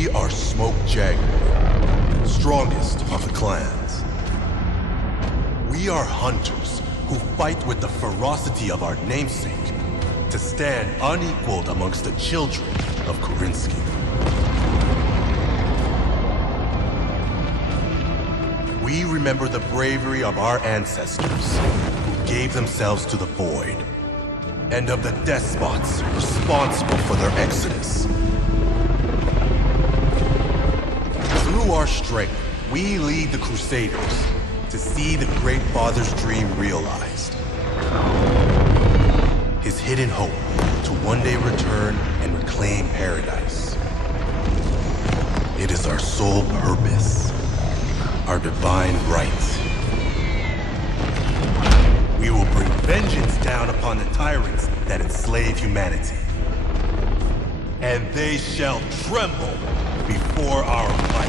We are Smoke Jaguar, strongest of the clans. We are hunters who fight with the ferocity of our namesake to stand unequaled amongst the children of Korinsky. We remember the bravery of our ancestors who gave themselves to the void, and of the despots responsible for their exodus. Through our strength, we lead the Crusaders to see the Great Father's dream realized. His hidden hope to one day return and reclaim paradise. It is our sole purpose, our divine right. We will bring vengeance down upon the tyrants that enslave humanity. And they shall tremble before our might.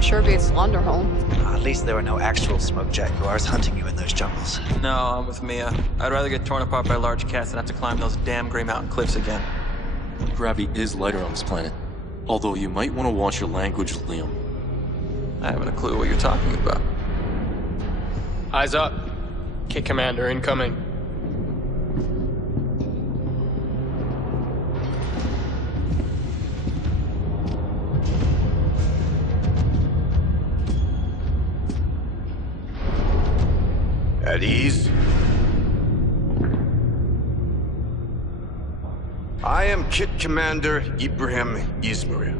Sure beats Lunderholm. At least there were no actual smoke jaguars hunting you in those jungles. No, I'm with Mia. I'd rather get torn apart by large cats than have to climb those damn Grey Mountain cliffs again. Gravity is lighter on this planet. Although you might want to watch your language, Liam. I haven't a clue what you're talking about. Eyes up. Kit Commander incoming. At ease? I am Kit Commander Ibrahim Izmail.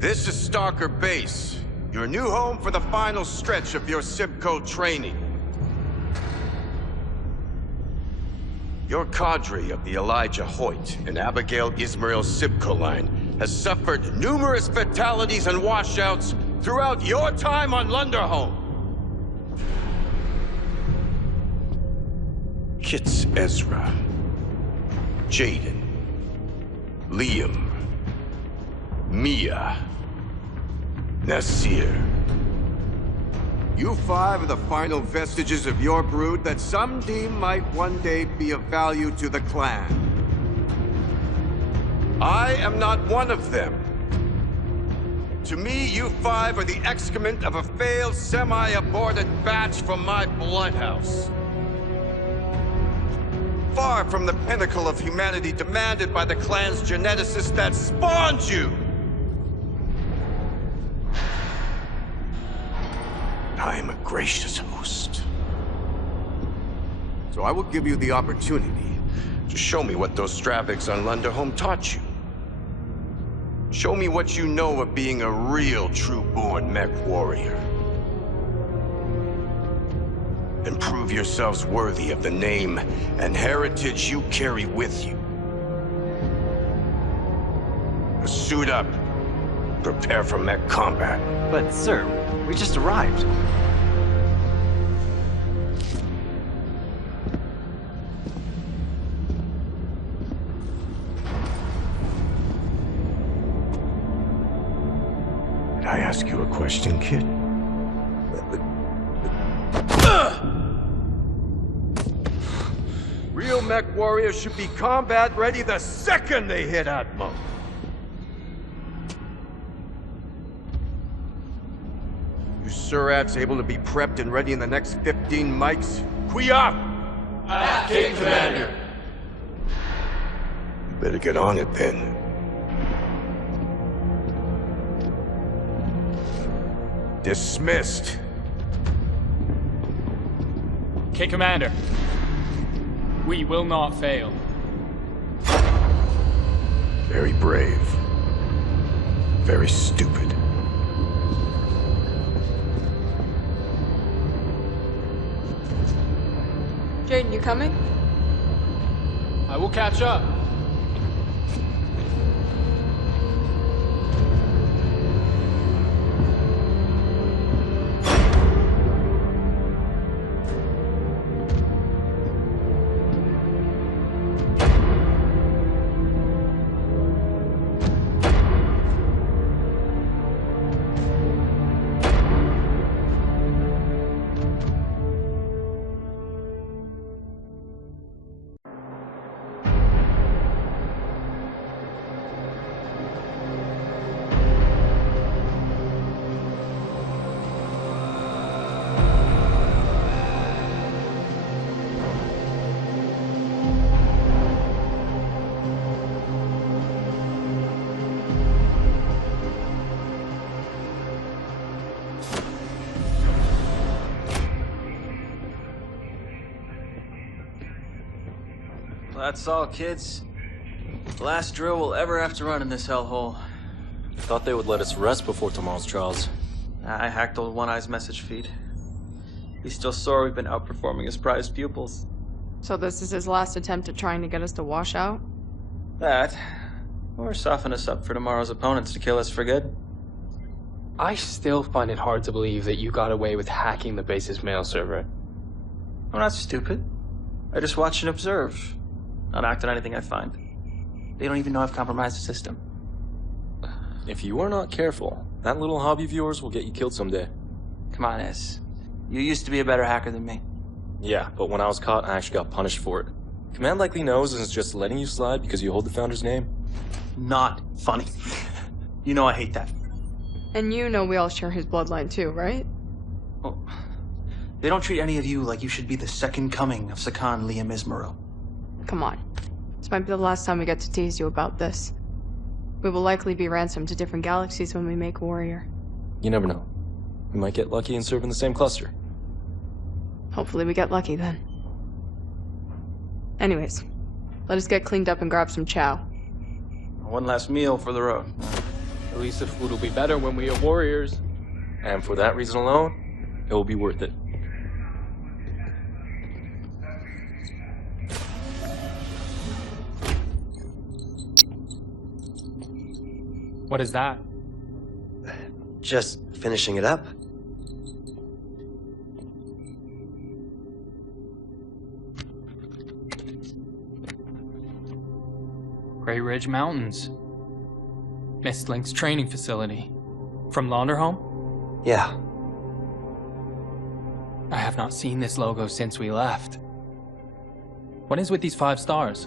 This is Stalker Base, your new home for the final stretch of your Sibco training. Your cadre of the Elijah Hoyt and Abigail Ismail Sibco line has suffered numerous fatalities and washouts throughout your time on Lunderholm. Kit's Ezra, Jaden, Liam, Mia, Nasir. You five are the final vestiges of your brood that some deem might one day be of value to the clan. I am not one of them. To me, you five are the excrement of a failed, semi-aborted batch from my bloodhouse. Far from the pinnacle of humanity demanded by the clan's geneticists that spawned you! I am a gracious host. So I will give you the opportunity to show me what those Stravics on Lunderholm taught you. Show me what you know of being a real true-born MechWarrior. And prove yourselves worthy of the name and heritage you carry with you. Suit up. Prepare for mech combat. But, sir, we just arrived. Did I ask you a question, kid? Real MechWarriors should be combat ready the second they hit Atmo. You Surats able to be prepped and ready in the next 15 mics? Quiap! Kit Commander. You better get on it then. Dismissed. Kit Commander. We will not fail. Very brave. Very stupid. Jaden, you coming? I will catch up. That's all, kids. Last drill we'll ever have to run in this hellhole. Thought they would let us rest before tomorrow's trials. I hacked old One Eye's message feed. He's still sore we've been outperforming his prized pupils. So this is his last attempt at trying to get us to wash out? That, or soften us up for tomorrow's opponents to kill us for good. I still find it hard to believe that you got away with hacking the base's mail server. I'm not stupid. I just watch and observe. Not act on anything I find. They don't even know I've compromised the system. If you are not careful, that little hobby of yours will get you killed someday. Come on, Ez. You used to be a better hacker than me. Yeah, but when I was caught, I actually got punished for it. Command likely knows and is just letting you slide because you hold the Founder's name. Not funny. You know I hate that. And you know we all share his bloodline too, right? Well, they don't treat any of you like you should be the second coming of Sakan Liam Ismaro. Come on. This might be the last time we get to tease you about this. We will likely be ransomed to different galaxies when we make Warrior. You never know. We might get lucky and serve in the same cluster. Hopefully we get lucky then. Anyways, let us get cleaned up and grab some chow. One last meal for the road. At least the food will be better when we are warriors. And for that reason alone, it will be worth it. What is that? Just finishing it up. Grey Ridge Mountains. Mistlink's training facility. From Launderhome? Yeah. I have not seen this logo since we left. What is with these 5 stars?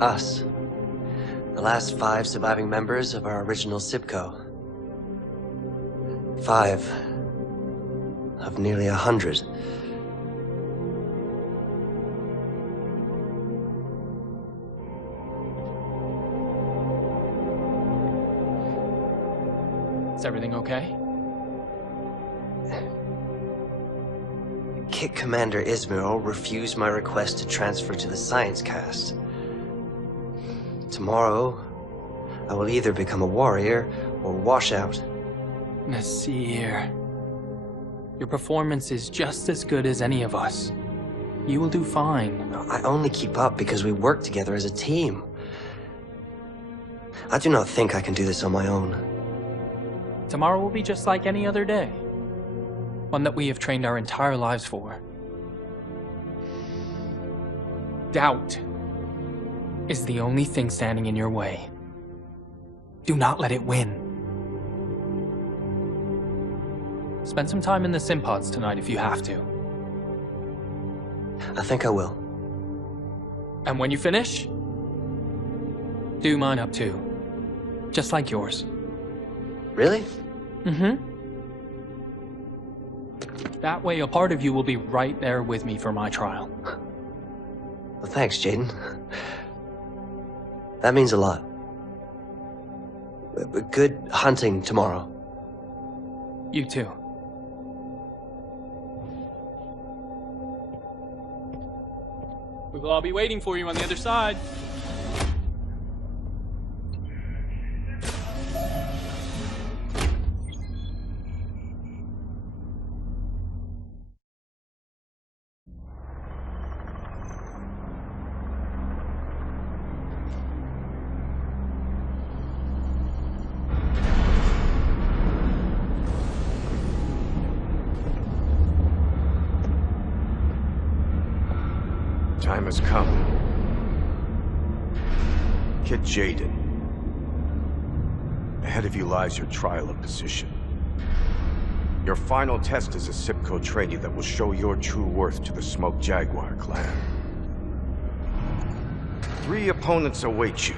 Us. The last 5 surviving members of our original SIPCO. 5 of nearly 100. Is everything okay? Kit Commander Ismail refused my request to transfer to the science cast. Tomorrow, I will either become a warrior or wash out. Nasir. Your performance is just as good as any of us. You will do fine. I only keep up because we work together as a team. I do not think I can do this on my own. Tomorrow will be just like any other day. One that we have trained our entire lives for. Doubt is the only thing standing in your way. Do not let it win. Spend some time in the sim pods tonight if you have to. I think I will. And when you finish, do mine up too. Just like yours. Really? Mm-hmm. That way a part of you will be right there with me for my trial. Well, thanks, Jaden. That means a lot. Good hunting tomorrow. You too. We will all be waiting for you on the other side. time has come. Kid Jaden. Ahead of you lies your trial of position. Your final test is a SIPCO trainee that will show your true worth to the Smoke Jaguar clan. 3 opponents await you.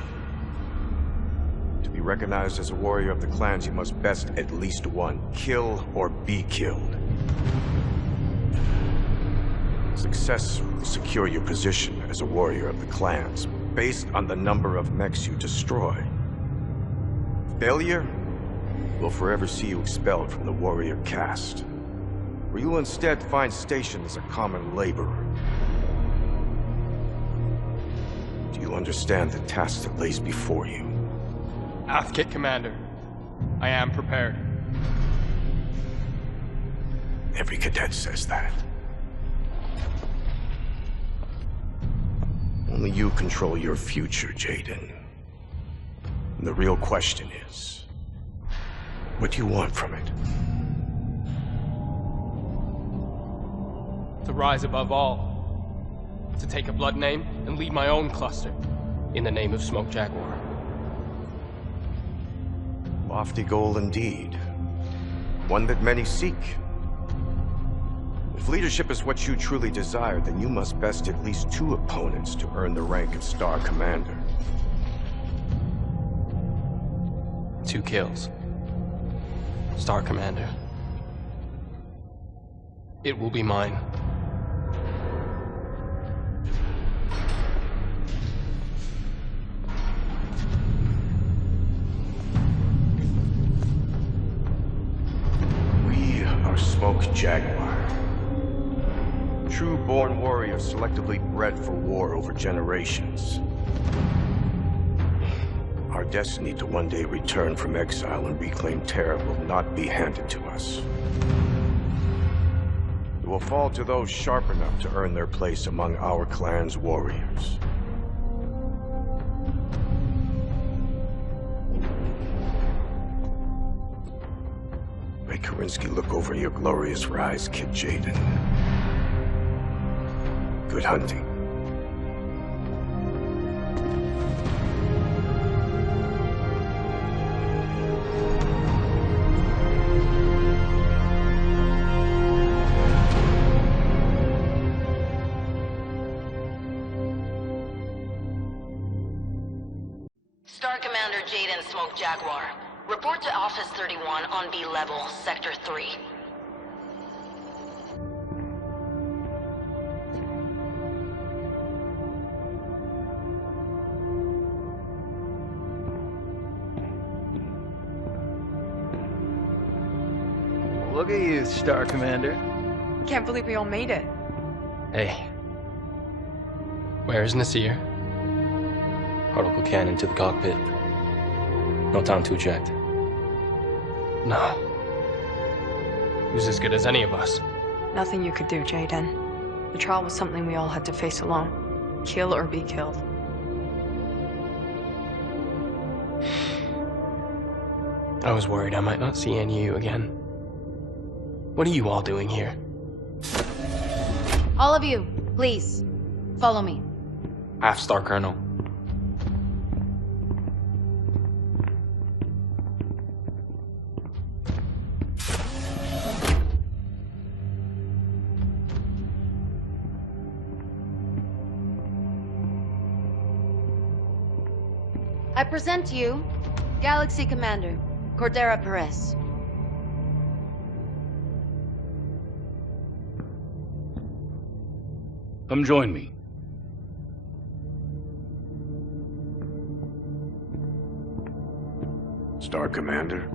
To be recognized as a warrior of the clans, you must best at least one. Kill or be killed. Success will secure your position as a warrior of the clans, based on the number of mechs you destroy. Failure will forever see you expelled from the warrior caste, where you will instead find station as a common laborer. Do you understand the task that lays before you? Kit Commander. I am prepared. Every cadet says that. Only you control your future, Jaden. And the real question is, what do you want from it? To rise above all. To take a blood name and lead my own cluster. In the name of Smoke Jaguar. Lofty goal indeed. One that many seek. If leadership is what you truly desire, then you must best at least 2 opponents to earn the rank of Star Commander. 2 kills. Star Commander. It will be mine. We are Smoke Jaguar. True-born warriors selectively bred for war over generations. Our destiny to one day return from exile and reclaim Terra will not be handed to us. It will fall to those sharp enough to earn their place among our clan's warriors. May Karinsky look over your glorious rise, Kid Jaden. Good hunting. Star Commander Jaden Smoke Jaguar. Report to Office 31 on B level, Sector 3. Look at you, Star Commander. Can't believe we all made it. Hey. Where's Nasir? Particle cannon to the cockpit. No time to eject. No. Who's as good as any of us? Nothing you could do, Jaden. The trial was something we all had to face alone. Kill or be killed. I was worried I might not see any of you again. What are you all doing here? All of you, please, follow me. Half-Star Colonel. I present to you Galaxy Commander Cordera Perez. Come join me. Star Commander?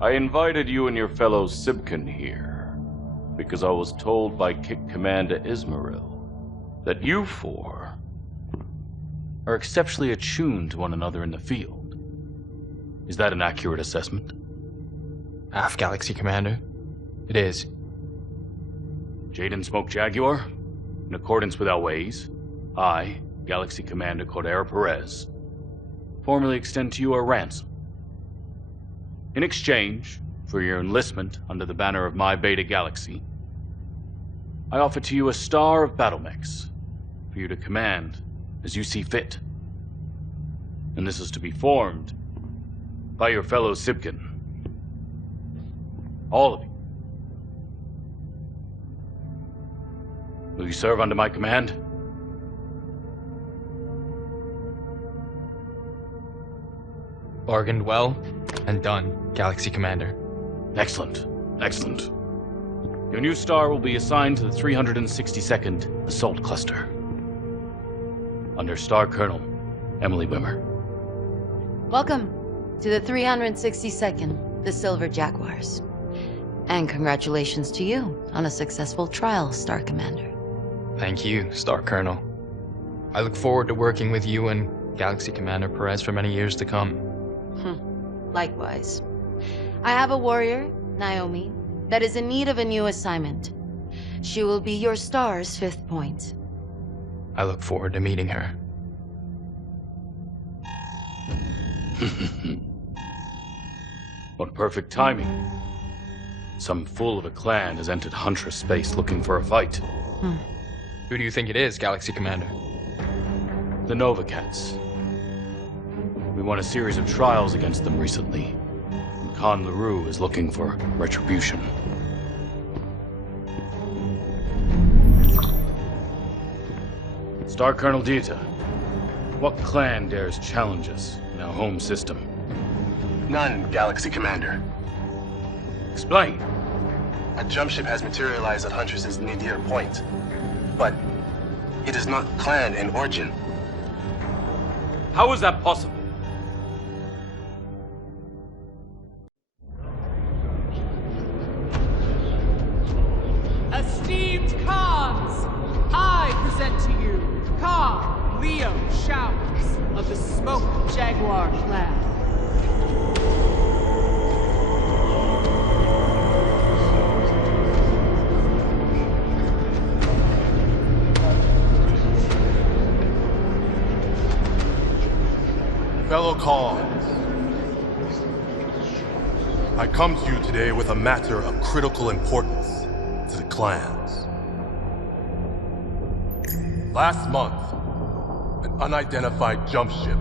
I invited you and your fellow Sibkin here because I was told by Kick Commander Ismail that you 4 are exceptionally attuned to one another in the field. Is that an accurate assessment? Galaxy Commander. It is. Jaden Smoke Jaguar, in accordance with our ways, I, Galaxy Commander Cordera Perez, formally extend to you a ransom. In exchange for your enlistment under the banner of my Beta Galaxy, I offer to you a star of battle mechs for you to command as you see fit. And this is to be formed by your fellow Sibkin. All of you. Will you serve under my command? Bargained well and done, Galaxy Commander. Excellent. Excellent. Your new star will be assigned to the 362nd Assault Cluster. Under Star Colonel Emily Wimmer. Welcome to the 362nd, the Silver Jaguars. And congratulations to you on a successful trial, Star Commander. Thank you, Star Colonel. I look forward to working with you and Galaxy Commander Perez for many years to come. Likewise. I have a warrior, Naomi, that is in need of a new assignment. She will be your star's 5th point. I look forward to meeting her. What perfect timing. Some fool of a clan has entered Huntress space looking for a fight. Who do you think it is, Galaxy Commander? The Nova Cats. We won a series of trials against them recently. And Khan LaRue is looking for retribution. Star Colonel Dita, what clan dares challenge us in our home system? None, Galaxy Commander. Explain. A jump ship has materialized at Huntress's nadir point. But it is not clan in origin. How is that possible? Esteemed Khans, I present to you Khan Leo Showers of the Smoke Jaguar clan. Fellow Khans, I come to you today with a matter of critical importance to the clans. Last month, an unidentified jump ship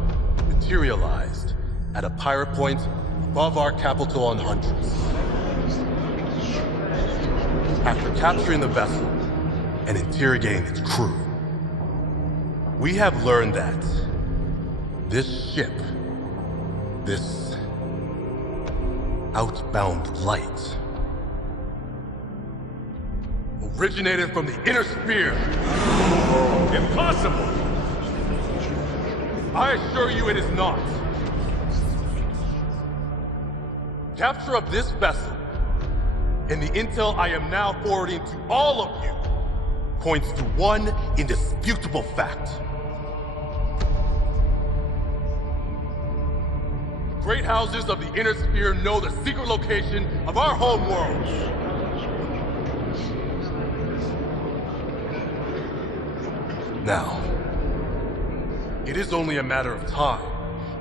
materialized at a pirate point above our capital on Huntress. After capturing the vessel and interrogating its crew, we have learned that this ship, this outbound light, originated from the inner sphere. Impossible! I assure you it is not. Capture of this vessel, and the intel I am now forwarding to all of you, points to one indisputable fact. Great houses of the inner sphere know the secret location of our home world. Now, it is only a matter of time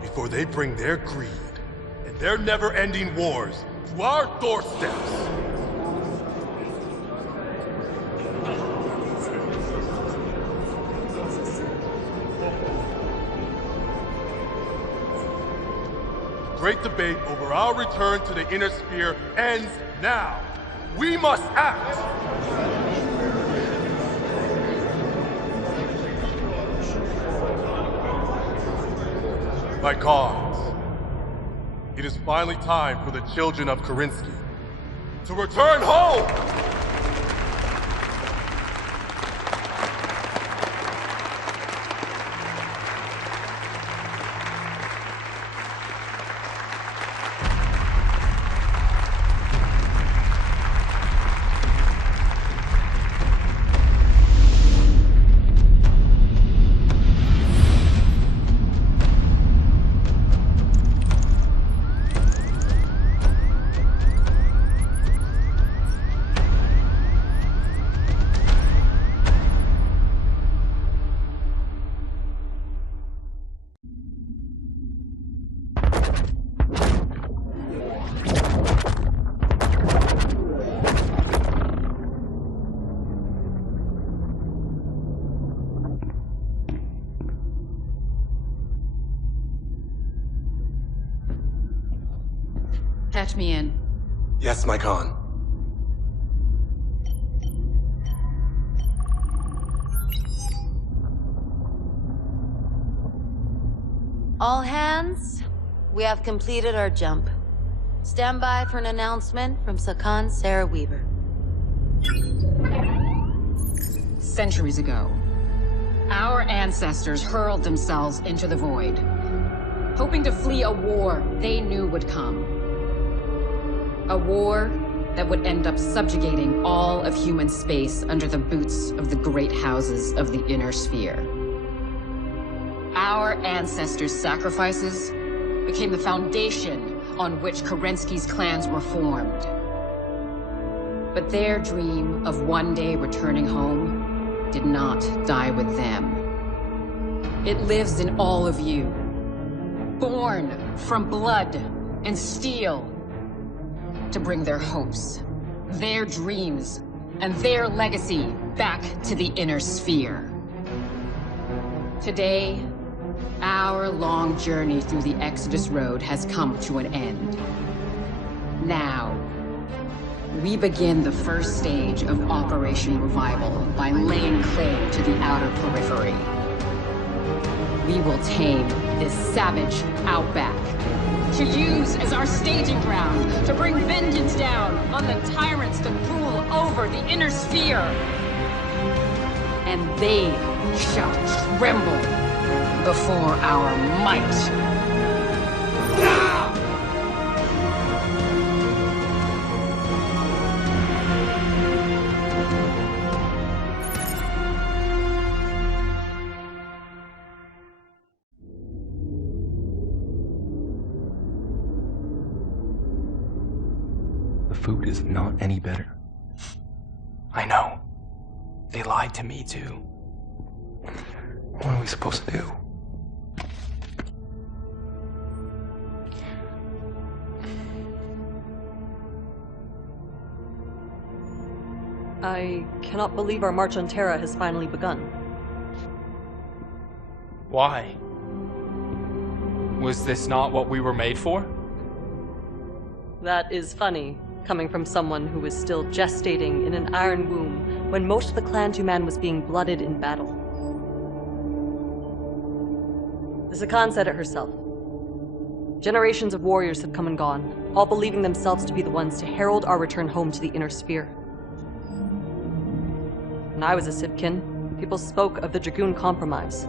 before they bring their greed and their never-ending wars to our doorsteps. The great debate over our return to the inner sphere ends now. We must act! My Khans, it is finally time for the children of Karinsky to return home! Patch me in. Yes, my Khan. All hands, we have completed our jump. Stand by for an announcement from Sakan Sarah Weaver. Centuries ago, our ancestors hurled themselves into the void, hoping to flee a war they knew would come. A war that would end up subjugating all of human space under the boots of the great houses of the inner sphere. Our ancestors' sacrifices became the foundation on which Kerensky's clans were formed. But their dream of one day returning home did not die with them. It lives in all of you, born from blood and steel, to bring their hopes, their dreams, and their legacy back to the inner sphere. Today, our long journey through the Exodus Road has come to an end. Now, we begin the first stage of Operation Revival by laying claim to the outer periphery. We will tame this savage outback, to use as our staging ground to bring vengeance down on the tyrants that rule over the inner sphere. And they shall tremble before our might. The food is not any better. I know. They lied to me too. What are we supposed to do? I cannot believe our march on Terra has finally begun. Why? Was this not what we were made for? That is funny, coming from someone who was still gestating in an iron womb when most of the clan to man was being blooded in battle. The Sakan said it herself. Generations of warriors have come and gone, all believing themselves to be the ones to herald our return home to the inner sphere. When I was a Sibkin, people spoke of the Dragoon Compromise.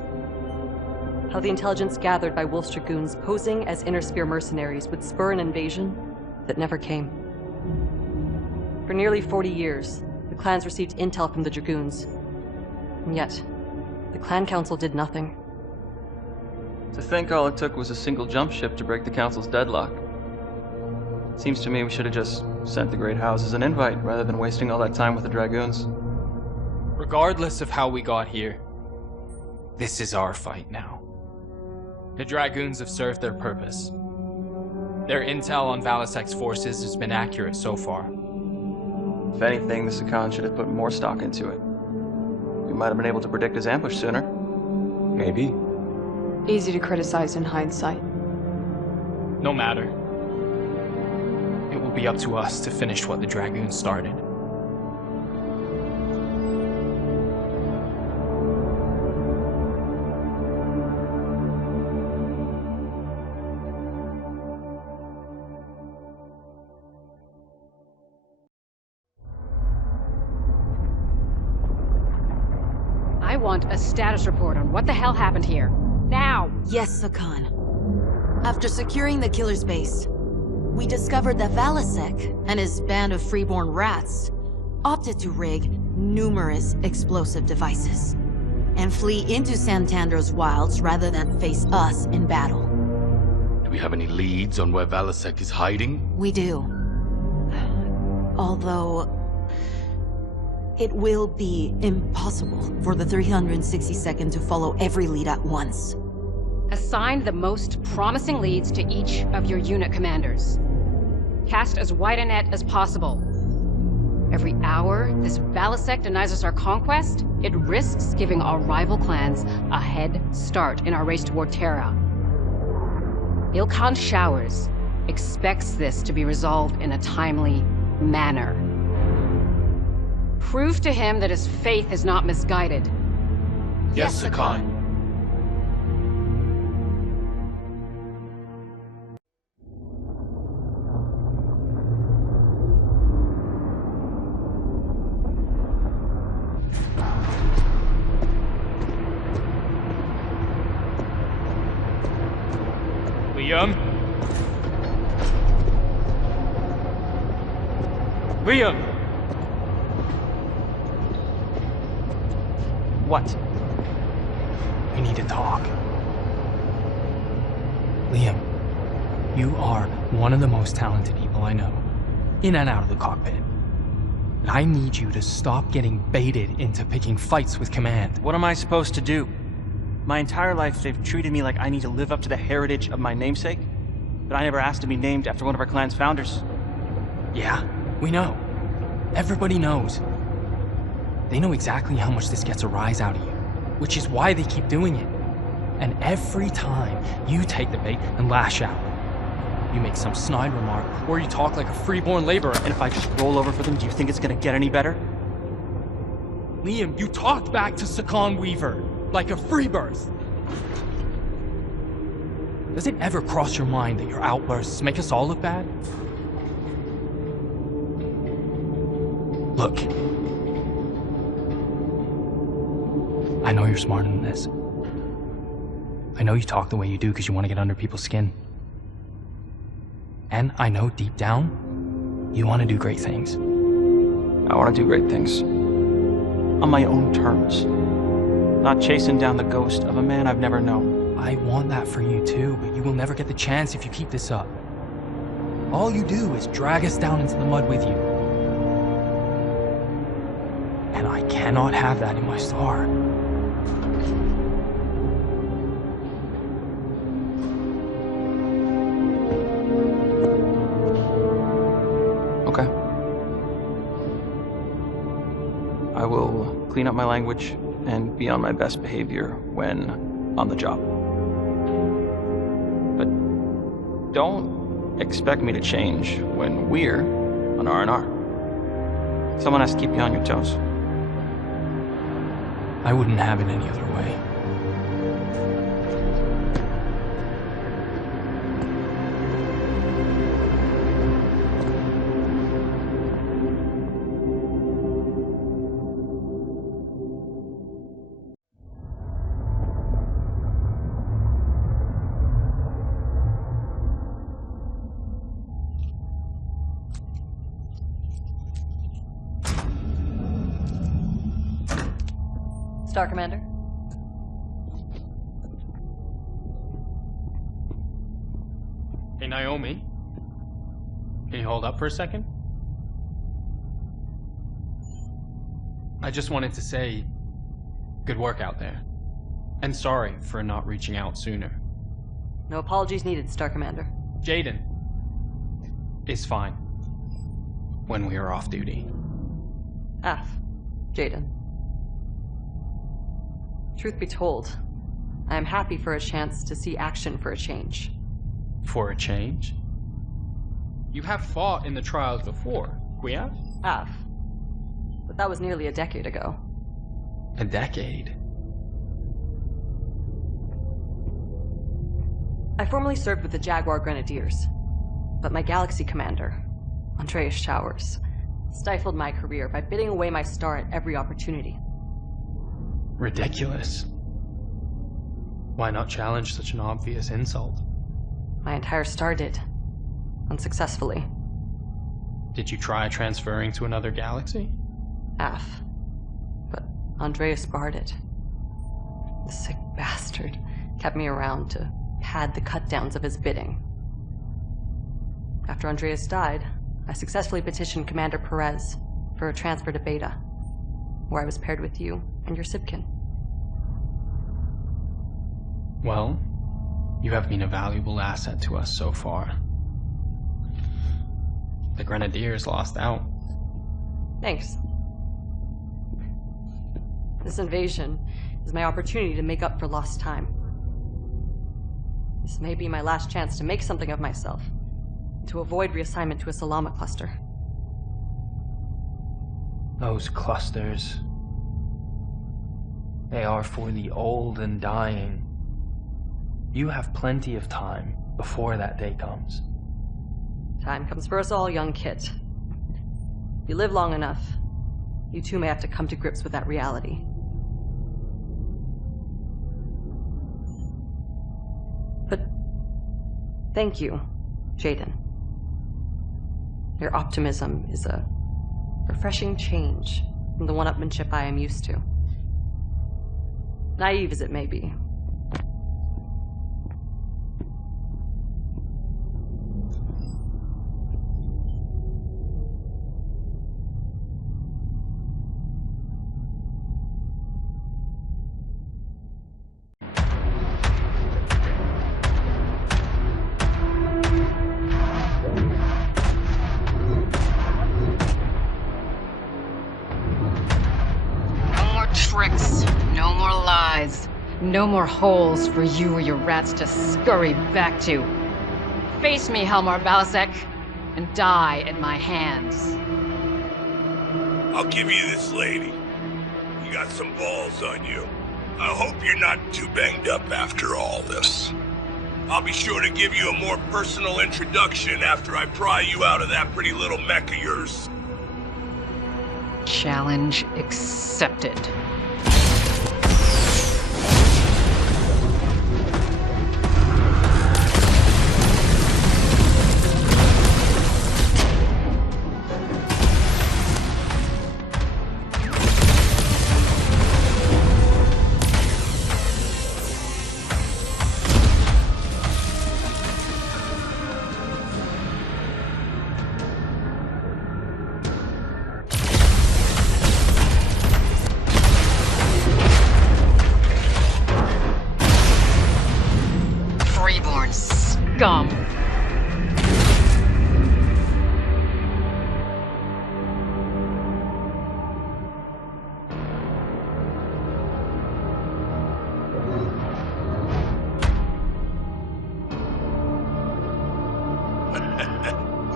How the intelligence gathered by Wolf's Dragoons posing as inner sphere mercenaries would spur an invasion that never came. For nearly 40 years, the clans received intel from the Dragoons. And yet, the clan council did nothing. To think all it took was a single jump ship to break the council's deadlock. Seems to me we should have just sent the great houses an invite rather than wasting all that time with the Dragoons. Regardless of how we got here, this is our fight now. The Dragoons have served their purpose. Their intel on Valisek's forces has been accurate so far. If anything, the Sakan should have put more stock into it. We might have been able to predict his ambush sooner. Maybe. Easy to criticize in hindsight. No matter. It will be up to us to finish what the Dragoons started. I want a status report on what the hell happened here. Now! Yes, Sakan. After securing the killer's base, we discovered that Valisek and his band of freeborn rats opted to rig numerous explosive devices and flee into Santander's wilds rather than face us in battle. Do we have any leads on where Valisek is hiding? We do. Although it will be impossible for the 362nd to follow every lead at once. Assign the most promising leads to each of your unit commanders. Cast as wide a net as possible. Every hour this Valisek denies us our conquest, it risks giving our rival clans a head start in our race toward Terra. Ilkhan showers expects this to be resolved in a timely manner. Prove to him that his faith is not misguided. Yes, Sakan. Liam? Liam! What? We need to talk. Liam, you are one of the most talented people I know, in and out of the cockpit. And I need you to stop getting baited into picking fights with Command. What am I supposed to do? My entire life, they've treated me like I need to live up to the heritage of my namesake, but I never asked to be named after one of our clan's founders. Yeah, we know. Everybody knows. They know exactly how much this gets a rise out of you, which is why they keep doing it. And every time you take the bait and lash out, you make some snide remark, or you talk like a freeborn laborer. And if I just roll over for them, do you think it's gonna get any better? Liam, you talked back to Sakan Weaver like a free birth. Does it ever cross your mind that your outbursts make us all look bad? Look. I know you're smarter than this. I know you talk the way you do because you want to get under people's skin. And I know deep down, you want to do great things. I want to do great things. On my own terms. Not chasing down the ghost of a man I've never known. I want that for you too, but you will never get the chance if you keep this up. All you do is drag us down into the mud with you. And I cannot have that in my star. Okay. I will clean up my language and be on my best behavior when on the job. But don't expect me to change when we're on R&R. Someone has to keep you on your toes. I wouldn't have it any other way. Star Commander. Hey, Naomi. Can you hold up for a second? I just wanted to say, good work out there. And sorry for not reaching out sooner. No apologies needed, Star Commander. Jaden is fine when we are off duty. Jaden. Truth be told, I am happy for a chance to see action for a change. For a change? You have fought in the trials before, Quia? But that was nearly a decade ago. A decade? I formerly served with the Jaguar Grenadiers, but my Galaxy commander, Andreas Showers, stifled my career by bidding away my star at every opportunity. Ridiculous. Why not challenge such an obvious insult? My entire star did. Unsuccessfully. Did you try transferring to another galaxy? But Andreas barred it. The sick bastard kept me around to pad the cut-downs of his bidding. After Andreas died, I successfully petitioned Commander Perez for a transfer to Beta, where I was paired with you and your Sibkin. Well, you have been a valuable asset to us so far. The Grenadiers lost out. Thanks. This invasion is my opportunity to make up for lost time. This may be my last chance to make something of myself. to avoid reassignment to a Salama cluster. Those clusters. They are for the old and dying. You have plenty of time before that day comes. Time comes for us all, young kid. If you live long enough, you too may have to come to grips with that reality. But thank you, Jaden. Your optimism is a refreshing change from the one-upmanship I am used to. Naive as it may be. No more holes for you or your rats to scurry back to. Face me, Helmar Balasek, and die at my hands. I'll give you this, lady. You got some balls on you. I hope you're not too banged up after all this. I'll be sure to give you a more personal introduction after I pry you out of that pretty little mech of yours. Challenge accepted. Scum.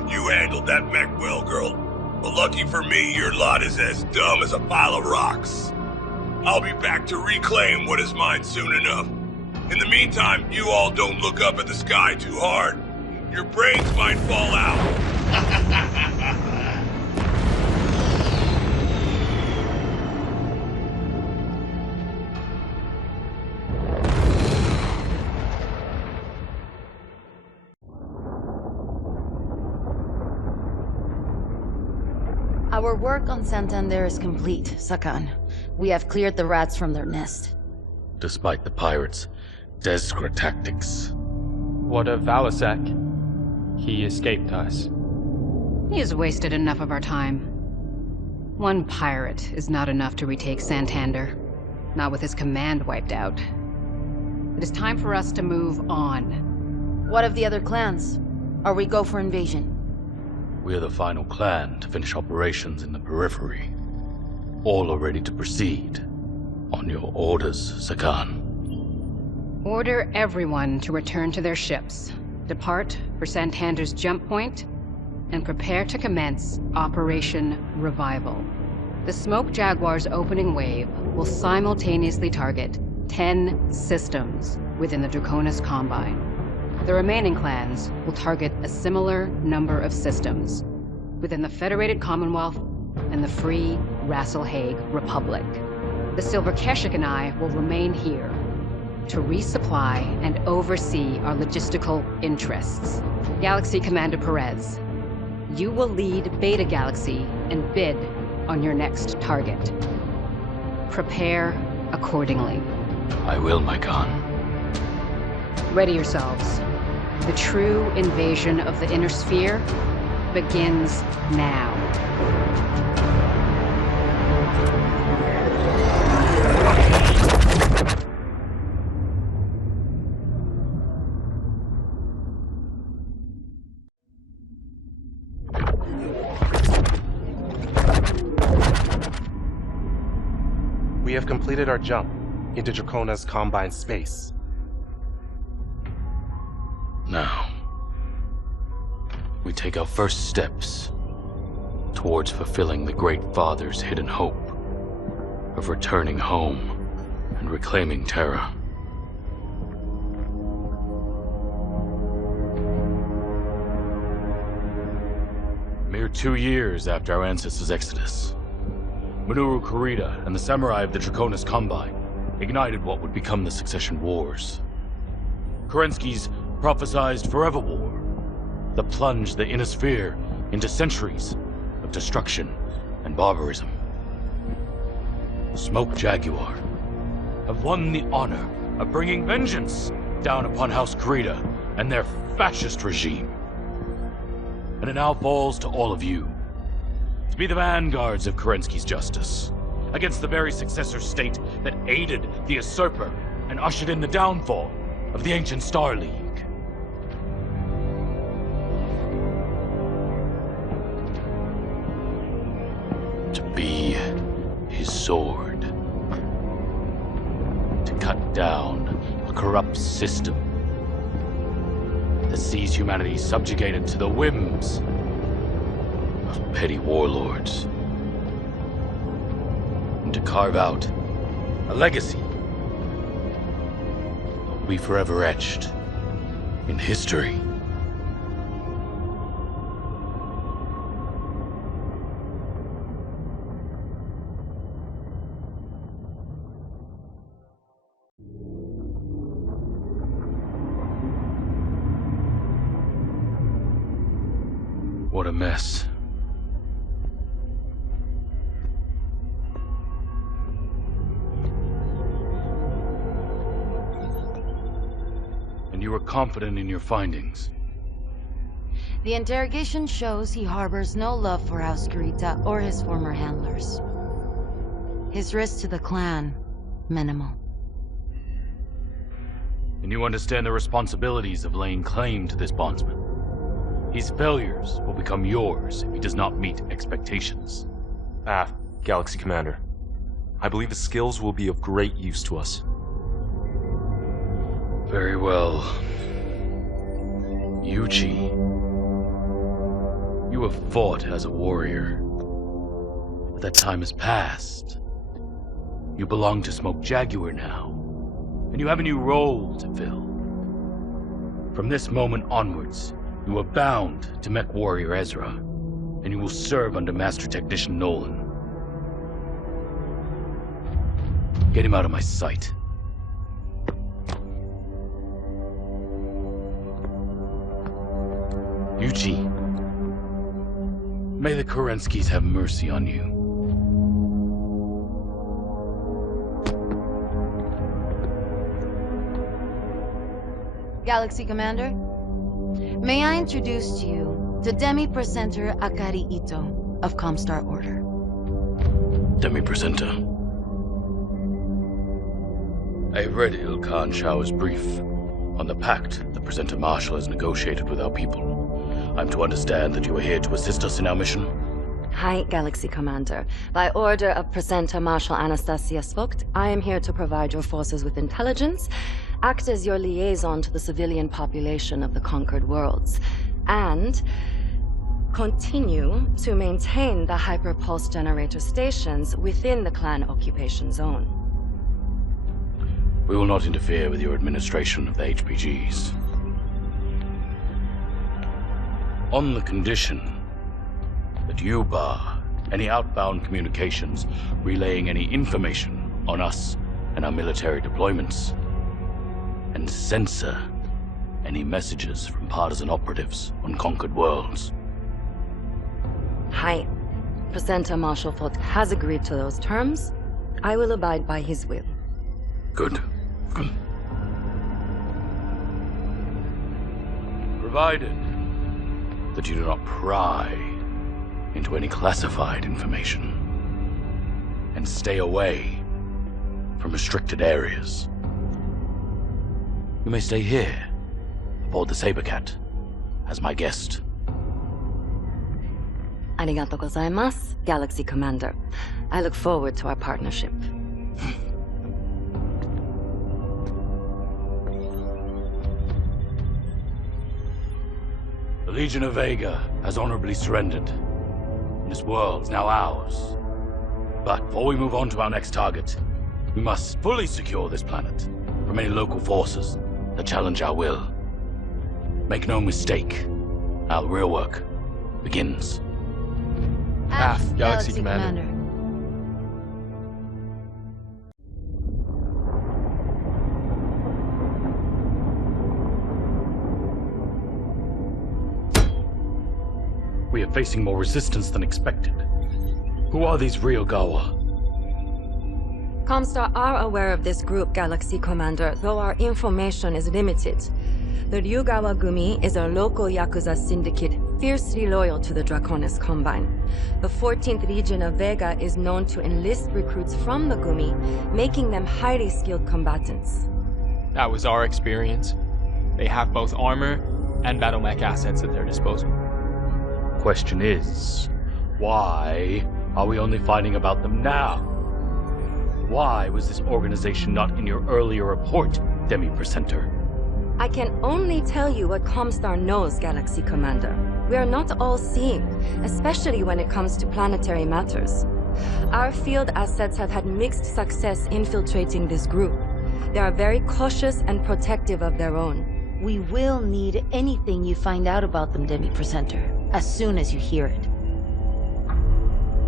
You handled that mech well, girl. But lucky for me, your lot is as dumb as a pile of rocks. I'll be back to reclaim what is mine soon enough. In the meantime, you all don't look up at the sky too hard. Your brains might fall out. Our work on Santander is complete, Sakan. We have cleared the rats from their nest. Despite the pirates' desperate tactics. What of Valasek? He escaped us. He has wasted enough of our time. One pirate is not enough to retake Santander. Not with his command wiped out. It is time for us to move on. What of the other clans? Are we go for invasion? We're the final clan to finish operations in the periphery. All are ready to proceed. On your orders, Sakan. Order everyone to return to their ships, depart for Santander's jump point, and prepare to commence Operation Revival. The Smoke Jaguar's opening wave will simultaneously target 10 systems within the Draconis Combine. The remaining clans will target a similar number of systems within the Federated Commonwealth and the Free Rasselhague Republic. The Silver Keshik and I will remain here to resupply and oversee our logistical interests. Galaxy Commander Perez, you will lead Beta Galaxy and bid on your next target. Prepare accordingly. I will, my Khan. Ready yourselves. The true invasion of the Inner Sphere begins now. We have completed our jump into Dracona's Combine space. Now, we take our first steps towards fulfilling the Great Father's hidden hope of returning home and reclaiming Terra. Mere 2 years after our ancestors' exodus, Minoru Kurita and the samurai of the Draconis Combine ignited what would become the Succession Wars. Kerensky's prophesized Forever War that plunged the Inner Sphere into centuries of destruction and barbarism. Smoke Jaguar have won the honor of bringing vengeance down upon House Kurita and their fascist regime. And it now falls to all of you to be the vanguards of Kerensky's justice against the very successor state that aided the usurper and ushered in the downfall of the ancient Star League. To be his sword. To cut down a corrupt system that sees humanity subjugated to the whims of petty warlords. And to carve out a legacy that will be forever etched in history. What a mess. And you were confident in your findings. The interrogation shows he harbors no love for House Kurita or his former handlers. His risk to the clan, minimal. And you understand the responsibilities of laying claim to this bondsman. His failures will become yours if he does not meet expectations. Galaxy Commander. I believe his skills will be of great use to us. Very well. Yuji. You have fought as a warrior. But that time has passed. You belong to Smoke Jaguar now. And you have a new role to fill. From this moment onwards, you are bound to MechWarrior Ezra, and you will serve under Master Technician Nolan. Get him out of my sight. Yuji, may the Kerenskys have mercy on you. Galaxy Commander, may I introduce to you the Demi-Presenter Akari Ito of Comstar Order. Demi-Presenter. I read Ilkhan Shao's brief on the pact the Presenter Marshal has negotiated with our people. I'm to understand that you are here to assist us in our mission? Hi, Galaxy Commander. By order of Presenter Marshal Anastasia Svogt, I am here to provide your forces with intelligence, act as your liaison to the civilian population of the conquered worlds, and continue to maintain the hyperpulse generator stations within the clan occupation zone. We will not interfere with your administration of the HPGs. On the condition that you bar any outbound communications relaying any information on us and our military deployments, and censor any messages from partisan operatives on conquered worlds. Hi. Presenter Marshal Vogt has agreed to those terms. I will abide by his will. Good. Provided that you do not pry into any classified information and stay away from restricted areas. You may stay here, aboard the Sabercat, as my guest. Arigato gozaimasu, Galaxy Commander. I look forward to our partnership. The Legion of Vega has honorably surrendered. And this world is now ours. But before we move on to our next target, we must fully secure this planet from any local forces that challenge our will. Make no mistake, our real work begins. AF, Galaxy Commander. We are facing more resistance than expected. Who are these Ryogawa? Comstar are aware of this group, Galaxy Commander, though our information is limited. The Ryugawa Gumi is a local Yakuza syndicate fiercely loyal to the Draconis Combine. The 14th Legion of Vega is known to enlist recruits from the Gumi, making them highly skilled combatants. That was our experience. They have both armor and battle mech assets at their disposal. Question is, why are we only finding about them now? Why was this organization not in your earlier report, Demi-Presenter? I can only tell you what Comstar knows, Galaxy Commander. We are not all-seeing, especially when it comes to planetary matters. Our field assets have had mixed success infiltrating this group. They are very cautious and protective of their own. We will need anything you find out about them, Demi-Presenter, as soon as you hear it.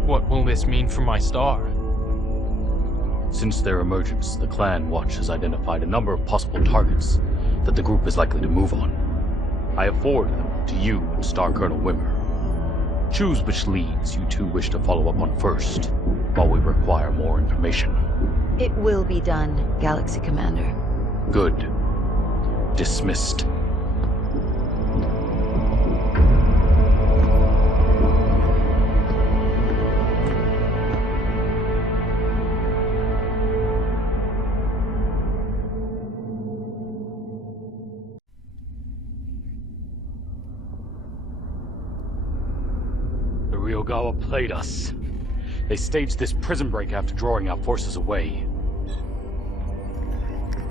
What will this mean for my star? Since their emergence, the Clan Watch has identified a number of possible targets that the group is likely to move on. I have forwarded them to you and Star Colonel Wimmer. Choose which leads you two wish to follow up on first, while we require more information. It will be done, Galaxy Commander. Good. Dismissed. The Ryogawa played us. They staged this prison break after drawing our forces away.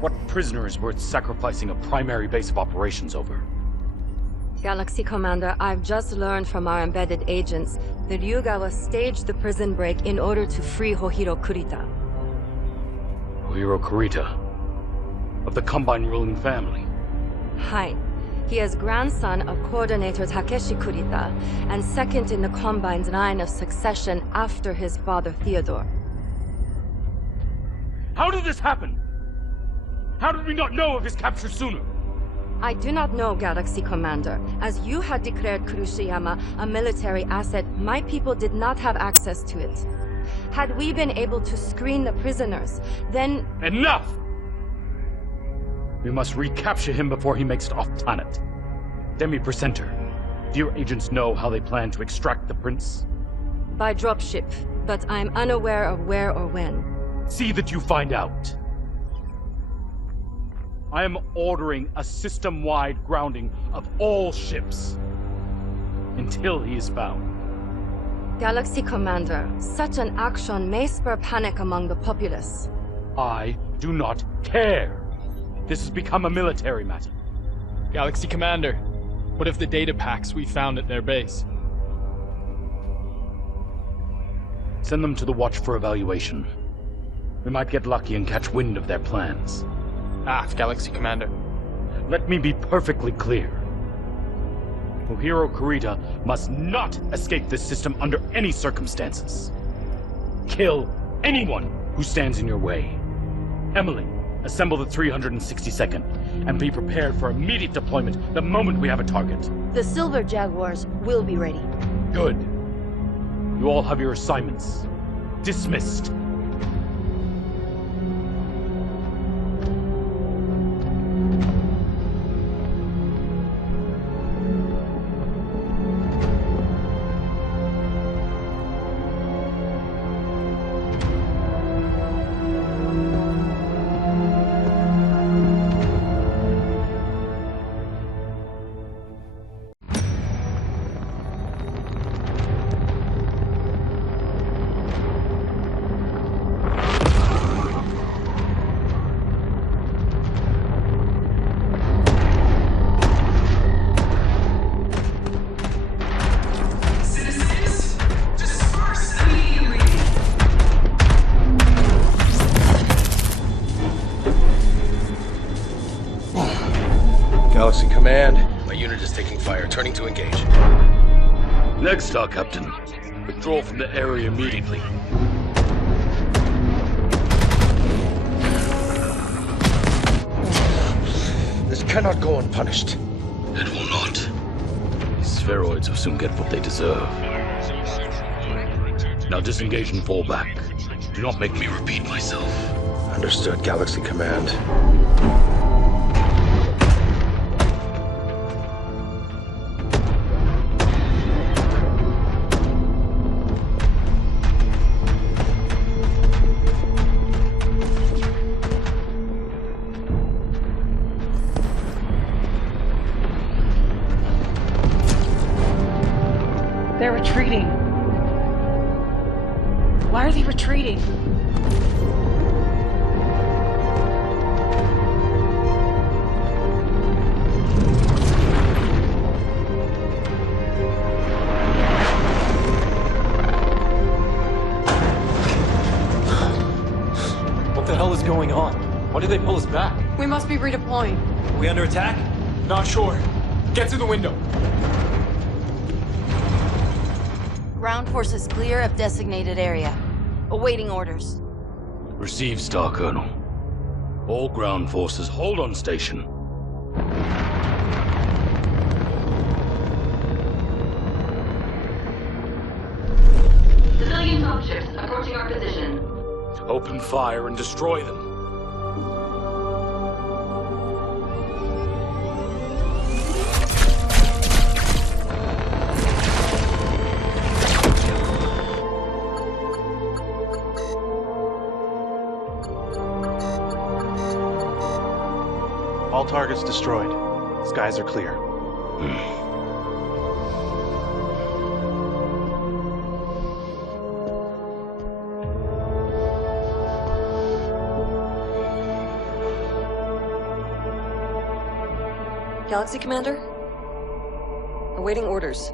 What prisoner is worth sacrificing a primary base of operations over? Galaxy Commander, I've just learned from our embedded agents that Ryugawa staged the prison break in order to free Hohiro Kurita. Hohiro Kurita? Of the Combine ruling family? Hi. He is grandson of Coordinator Takeshi Kurita, and second in the Combine's line of succession after his father Theodore. How did this happen? How did we not know of his capture sooner? I do not know, Galaxy Commander. As you had declared Kurushiyama a military asset, my people did not have access to it. Had we been able to screen the prisoners, then... Enough! We must recapture him before he makes it off-planet. Demi-Presenter, do your agents know how they plan to extract the prince? By dropship, but I'm unaware of where or when. See that you find out. I am ordering a system-wide grounding of all ships until he is found. Galaxy Commander, such an action may spur panic among the populace. I do not care. This has become a military matter. Galaxy Commander, what if the data packs we found at their base? Send them to the Watch for evaluation. We might get lucky and catch wind of their plans. Galaxy Commander. Let me be perfectly clear. Hohiro Kurita must not escape this system under any circumstances. Kill anyone who stands in your way. Emily, assemble the 362nd, and be prepared for immediate deployment the moment we have a target. The Silver Jaguars will be ready. Good. You all have your assignments. Dismissed. Galaxy Command, my unit is taking fire. Turning to engage. Next star, Captain. Withdraw from the area immediately. This cannot go unpunished. It will not. These spheroids will soon get what they deserve. Now disengage and fall back. Do not make me repeat myself. Understood, Galaxy Command. They're retreating. Why are they retreating? What the hell is going on? Why did they pull us back? We must be redeploying. We under attack? Not sure. Get to the window. Ground forces clear of designated area. Awaiting orders. Receive, Star Colonel. All ground forces hold on station. Civilian top ships approaching our position. Open fire and destroy them. All targets destroyed. Skies are clear. Galaxy Commander? Awaiting orders.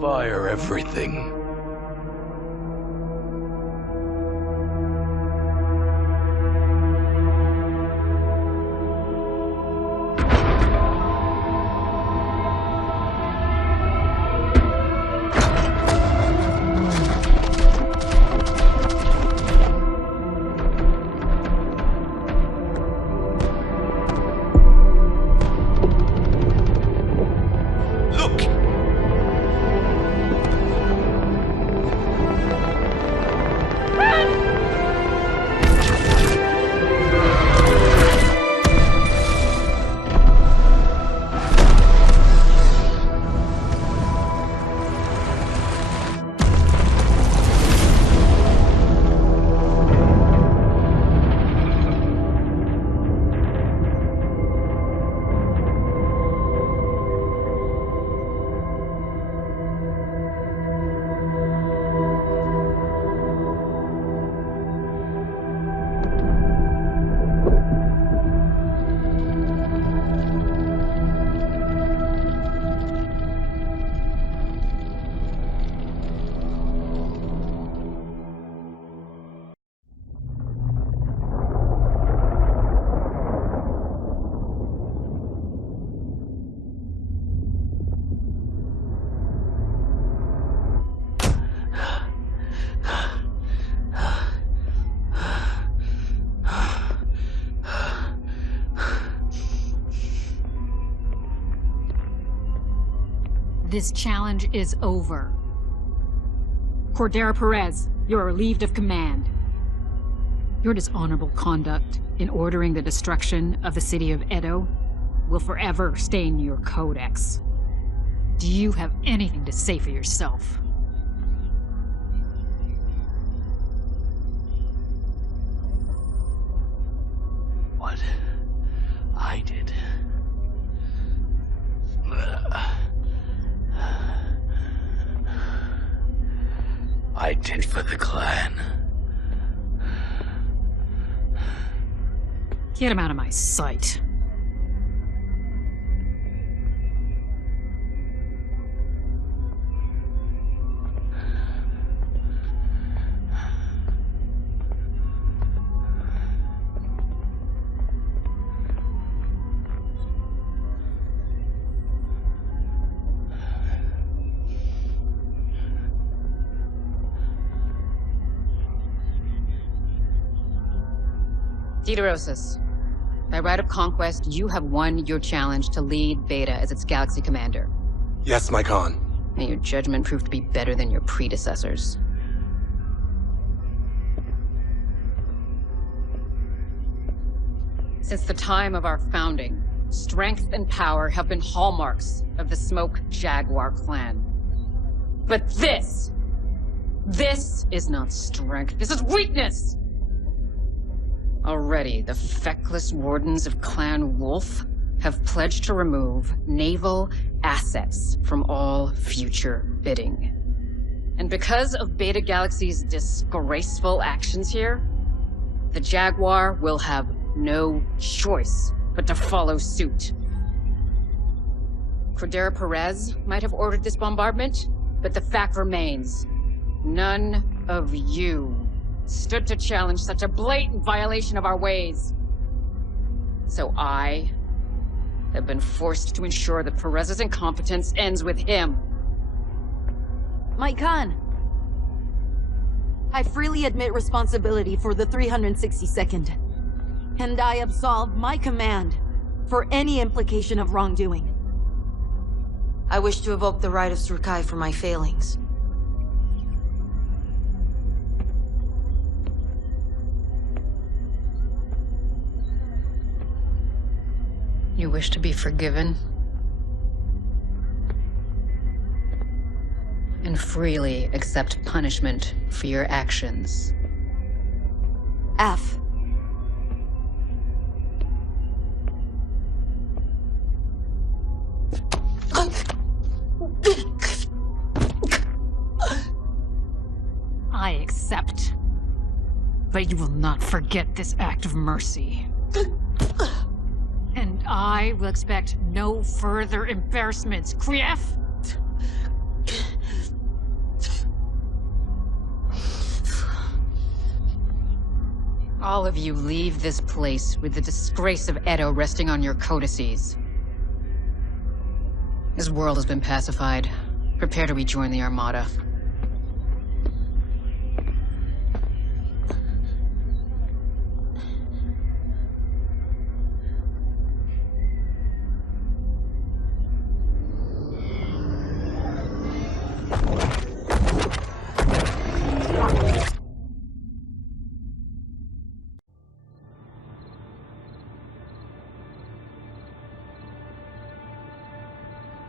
Fire everything. This challenge is over. Cordera Perez, you are relieved of command. Your dishonorable conduct in ordering the destruction of the city of Edo will forever stain your codex. Do you have anything to say for yourself? What I did. I did for the clan. Get him out of my sight. Deuterosis, by right of conquest, you have won your challenge to lead Beta as its galaxy commander. Yes, my Khan. May your judgment prove to be better than your predecessors. Since the time of our founding, strength and power have been hallmarks of the Smoke Jaguar clan. But this is not strength, this is weakness! Already, the feckless wardens of Clan Wolf have pledged to remove naval assets from all future bidding. And because of Beta Galaxy's disgraceful actions here, the Jaguar will have no choice but to follow suit. Cordera Perez might have ordered this bombardment, but the fact remains, none of you stood to challenge such a blatant violation of our ways. So I have been forced to ensure that Perez's incompetence ends with him. My Khan, I freely admit responsibility for the 362nd, and I absolve my command for any implication of wrongdoing. I wish to evoke the right of Surkai for my failings. You wish to be forgiven? And freely accept punishment for your actions. F. I accept. But you will not forget this act of mercy. And I will expect no further embarrassments, Krief! All of you leave this place with the disgrace of Edo resting on your codices. This world has been pacified. Prepare to rejoin the Armada.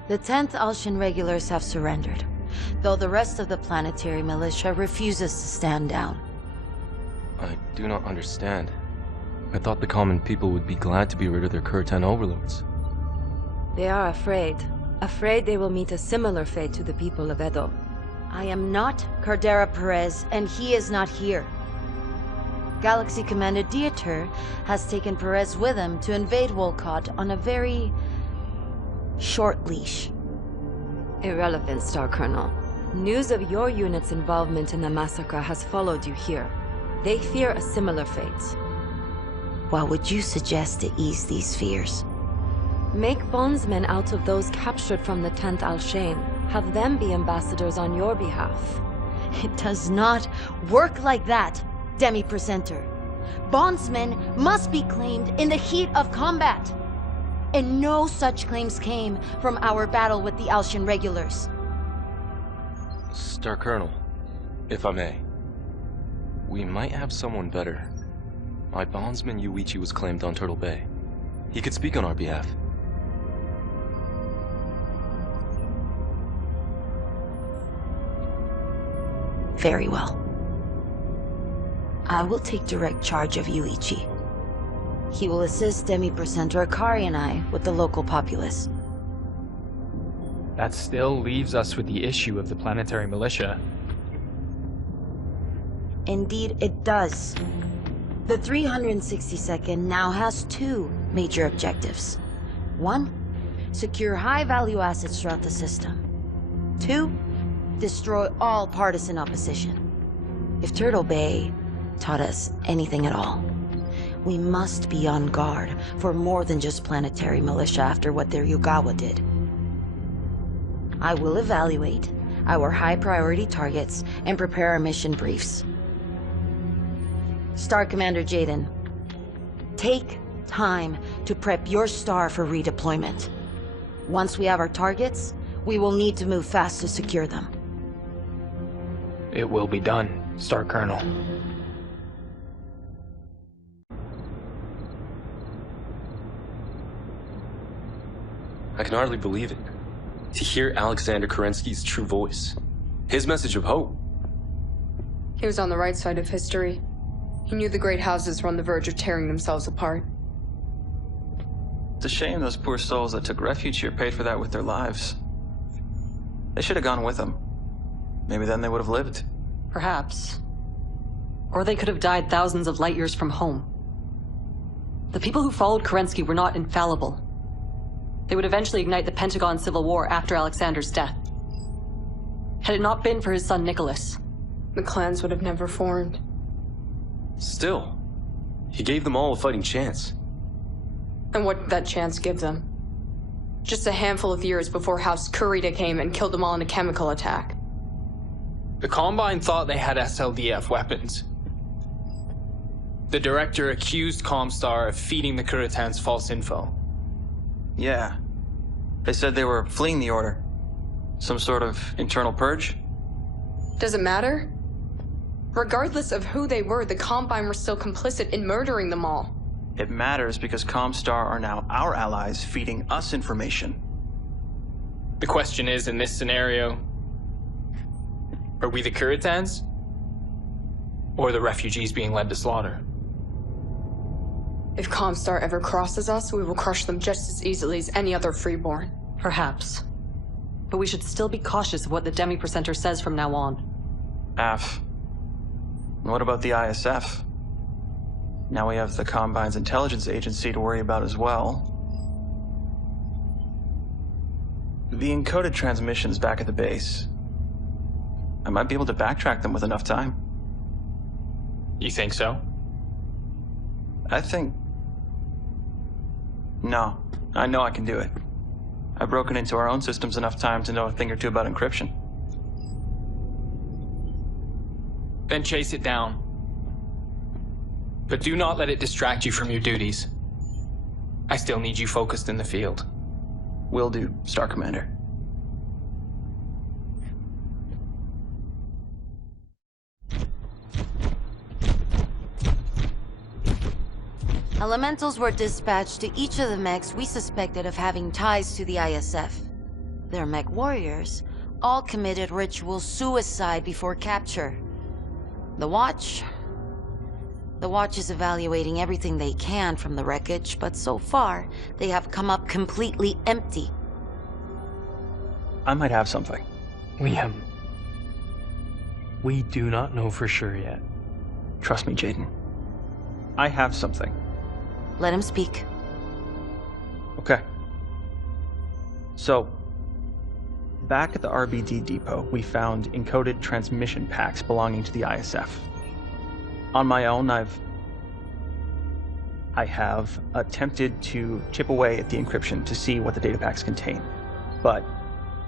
The 10th Alshan regulars have surrendered, though the rest of the planetary militia refuses to stand down. I do not understand. I thought the common people would be glad to be rid of their Kurtan overlords. They are afraid. Afraid they will meet a similar fate to the people of Edo. I am not Cordera Perez, and he is not here. Galaxy Commander Dieter has taken Perez with him to invade Wolcott on a very short leash. Irrelevant, Star Colonel. News of your unit's involvement in the massacre has followed you here. They fear a similar fate. What would you suggest to ease these fears? Make bondsmen out of those captured from the 10th Al-Shain. Have them be ambassadors on your behalf. It does not work like that, Demi-Presenter. Bondsmen must be claimed in the heat of combat. And no such claims came from our battle with the Alshan regulars. Star Colonel, if I may, we might have someone better. My bondsman Yuichi was claimed on Turtle Bay. He could speak on our behalf. Very well. I will take direct charge of Yuichi. He will assist Demi-Presenter Akari and I with the local populace. That still leaves us with the issue of the planetary militia. Indeed, it does. The 362nd now has two major objectives. One, secure high-value assets throughout the system. Two, destroy all partisan opposition. If Turtle Bay taught us anything at all, we must be on guard for more than just planetary militia after what their Yugawa did. I will evaluate our high-priority targets and prepare our mission briefs. Star Commander Jaden, take time to prep your star for redeployment. Once we have our targets, we will need to move fast to secure them. It will be done, Star Colonel. I can hardly believe it. To hear Alexander Kerensky's true voice. His message of hope. He was on the right side of history. He knew the great houses were on the verge of tearing themselves apart. It's a shame those poor souls that took refuge here paid for that with their lives. They should have gone with him. Maybe then they would have lived. Perhaps. Or they could have died thousands of light years from home. The people who followed Kerensky were not infallible. They would eventually ignite the Pentagon Civil War after Alexander's death. Had it not been for his son Nicholas, the clans would have never formed. Still, he gave them all a fighting chance. And what did that chance give them? Just a handful of years before House Kurita came and killed them all in a chemical attack. The Combine thought they had SLDF weapons. The director accused Comstar of feeding the Kuritans false info. Yeah. They said they were fleeing the Order. Some sort of internal purge? Does it matter? Regardless of who they were, the Combine were still complicit in murdering them all. It matters because Comstar are now our allies feeding us information. The question is, in this scenario, are we the Kuritans? Or the refugees being led to slaughter? If Comstar ever crosses us, we will crush them just as easily as any other freeborn. perhaps. But we should still be cautious of what the demi-percenter says from now on. AF. What about the ISF? Now we have the Combine's intelligence agency to worry about as well. The encoded transmissions back at the base. I might be able to backtrack them with enough time. You think so? I think... No. I know I can do it. I've broken into our own systems enough time to know a thing or two about encryption. Then chase it down. But do not let it distract you from your duties. I still need you focused in the field. Will do, Star Commander. Elementals were dispatched to each of the mechs we suspected of having ties to the ISF. Their mech warriors all committed ritual suicide before capture. The Watch is evaluating everything they can from the wreckage, but so far, they have come up completely empty. I might have something. Liam, we do not know for sure yet. Trust me, Jaden. I have something. Let him speak. Okay. So, back at the RBD depot, we found encoded transmission packs belonging to the ISF. On my own, I have attempted to chip away at the encryption to see what the data packs contain. But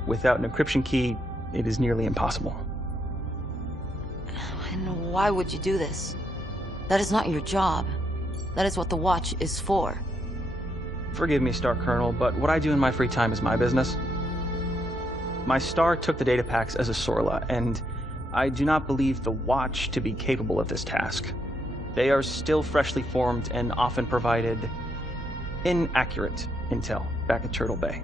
without an encryption key, it is nearly impossible. And why would you do this? That is not your job. That is what the Watch is for. Forgive me, Star Colonel, but what I do in my free time is my business. My star took the data packs as a Sorla, and I do not believe the Watch to be capable of this task. They are still freshly formed and often provided inaccurate intel back at Turtle Bay.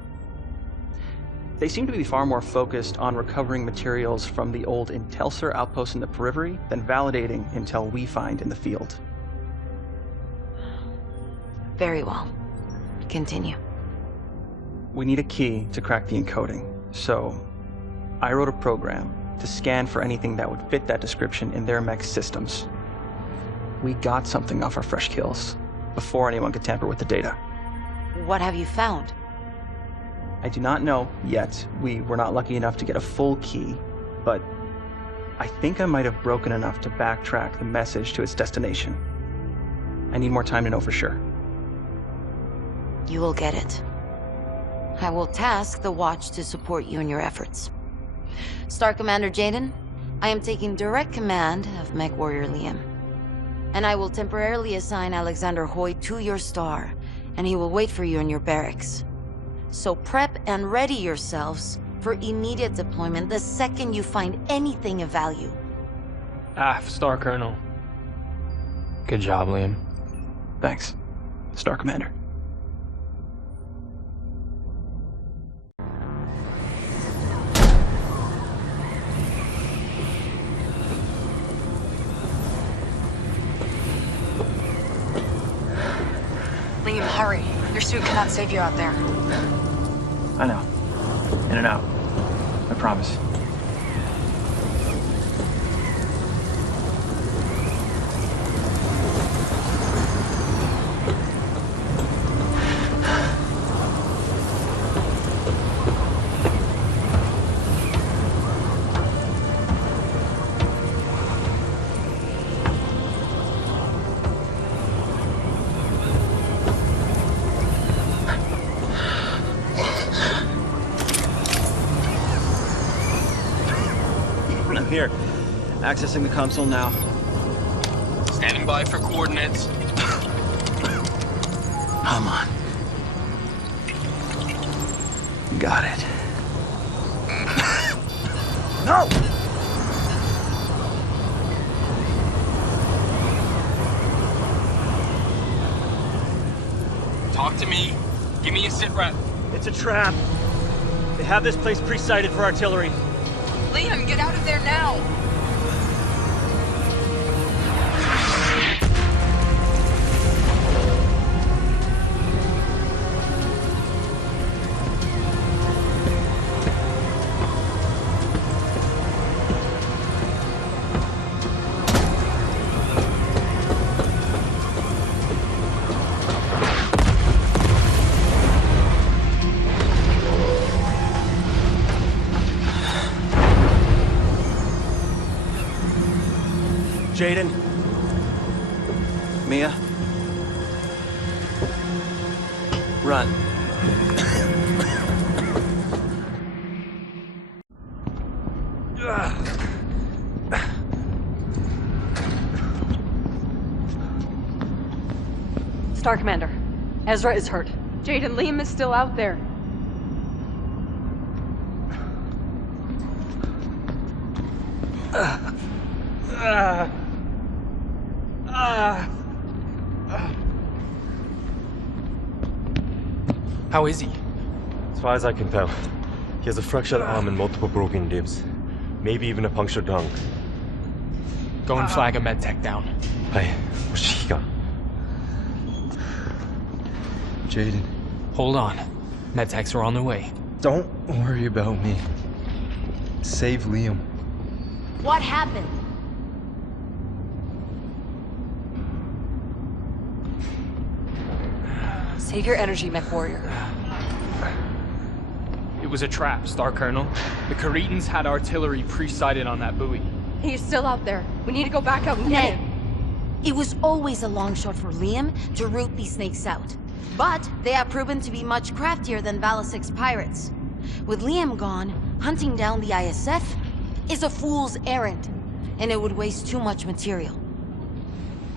They seem to be far more focused on recovering materials from the old Intelsar outpost in the periphery than validating intel we find in the field. Very well. Continue. We need a key to crack the encoding, so I wrote a program to scan for anything that would fit that description in their mech systems. We got something off our fresh kills, before anyone could tamper with the data. What have you found? I do not know yet. We were not lucky enough to get a full key, but I think I might have broken enough to backtrack the message to its destination. I need more time to know for sure. You will get it. I will task the Watch to support you in your efforts. Star Commander Jaden, I am taking direct command of MechWarrior Liam. And I will temporarily assign Alexander Hoy to your star, and he will wait for you in your barracks. So prep and ready yourselves for immediate deployment the second you find anything of value. Star Colonel. Good job, Liam. Thanks, Star Commander. Liam, hurry. Your suit cannot save you out there. I know. In and out. I promise. Here, accessing the console now. Standing by for coordinates. Come on. Got it. No! Talk to me. Give me a sit rep. It's a trap. They have this place pre-sighted for artillery. Liam, get out of there now! Jaden. Mia. Run. Star Commander, Ezra is hurt. Jaden, Liam is still out there. How is he? As far as I can tell, he has a fractured arm and multiple broken ribs. Maybe even a punctured lung. Go and flag a medtech down. Hey, Moshika. Jaden. Hold on. Medtechs are on their way. Don't worry about me. Save Liam. What happened? Save your energy, MechWarrior. It was a trap, Star Colonel. The Caretans had artillery pre-sighted on that buoy. He's still out there. We need to go back out and get him. It was always a long shot for Liam to root these snakes out. But they have proven to be much craftier than Valasic's pirates. With Liam gone, hunting down the ISF is a fool's errand, and it would waste too much material.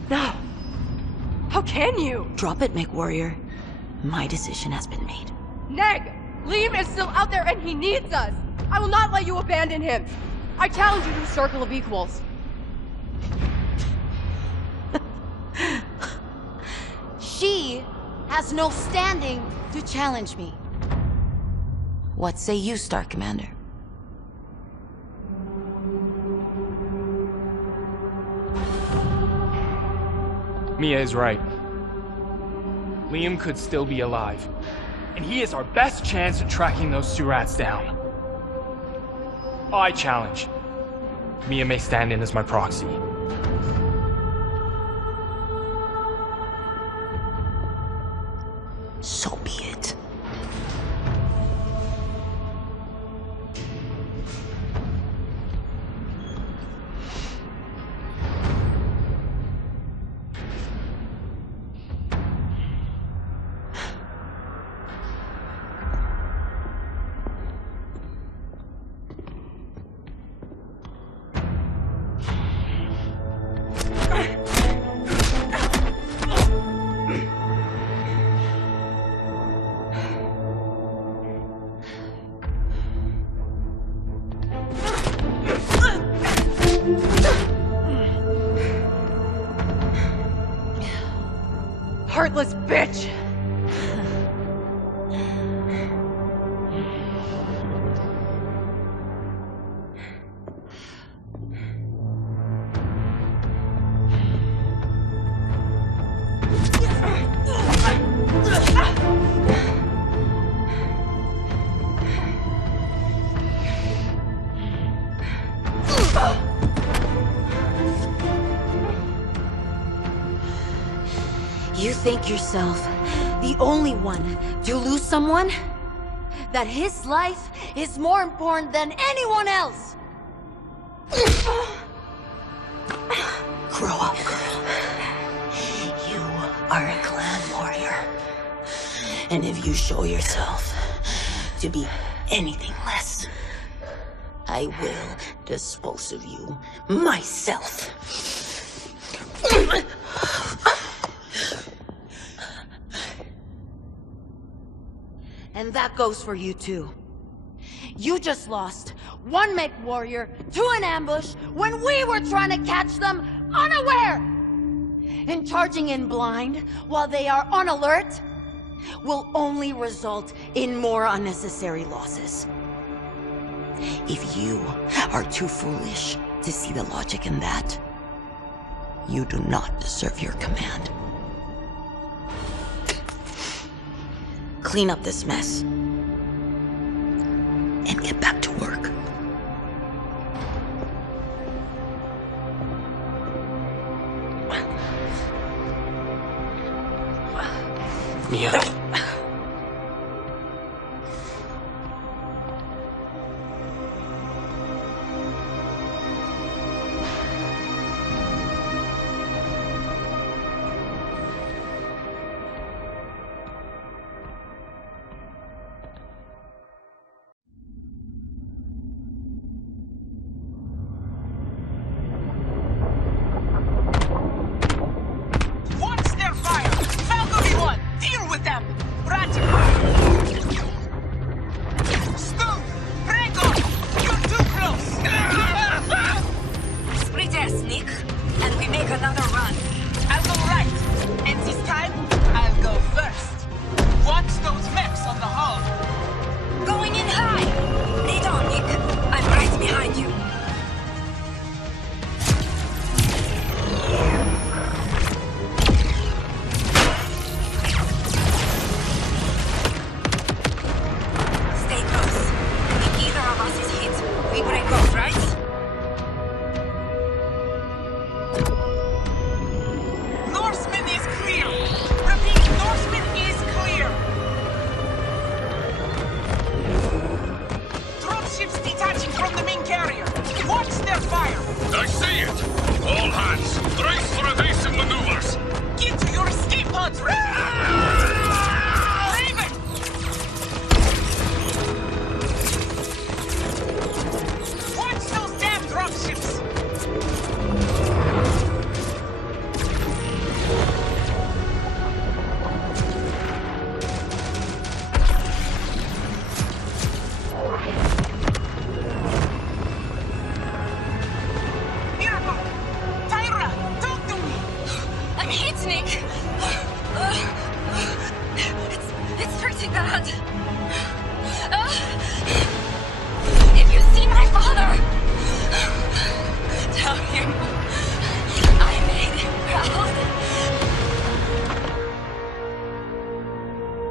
No. How can you? Drop it, MechWarrior. My decision has been made. Neg! Liam is still out there and he needs us! I will not let you abandon him! I challenge you to a circle of equals. She has no standing to challenge me. What say you, Star Commander? Mia is right. Liam could still be alive. And he is our best chance at tracking those two rats down. I challenge. Mia may stand in as my proxy. So be it. Heartless bitch! You think yourself the only one to lose someone? That his life is more important than anyone else? Grow up, girl. You are a clan warrior. And if you show yourself to be anything less, I will dispose of you myself. And that goes for you too. You just lost one MechWarrior to an ambush when we were trying to catch them unaware! And charging in blind while they are on alert will only result in more unnecessary losses. If you are too foolish to see the logic in that, you do not deserve your command. Clean up this mess. And get back to work. Mia.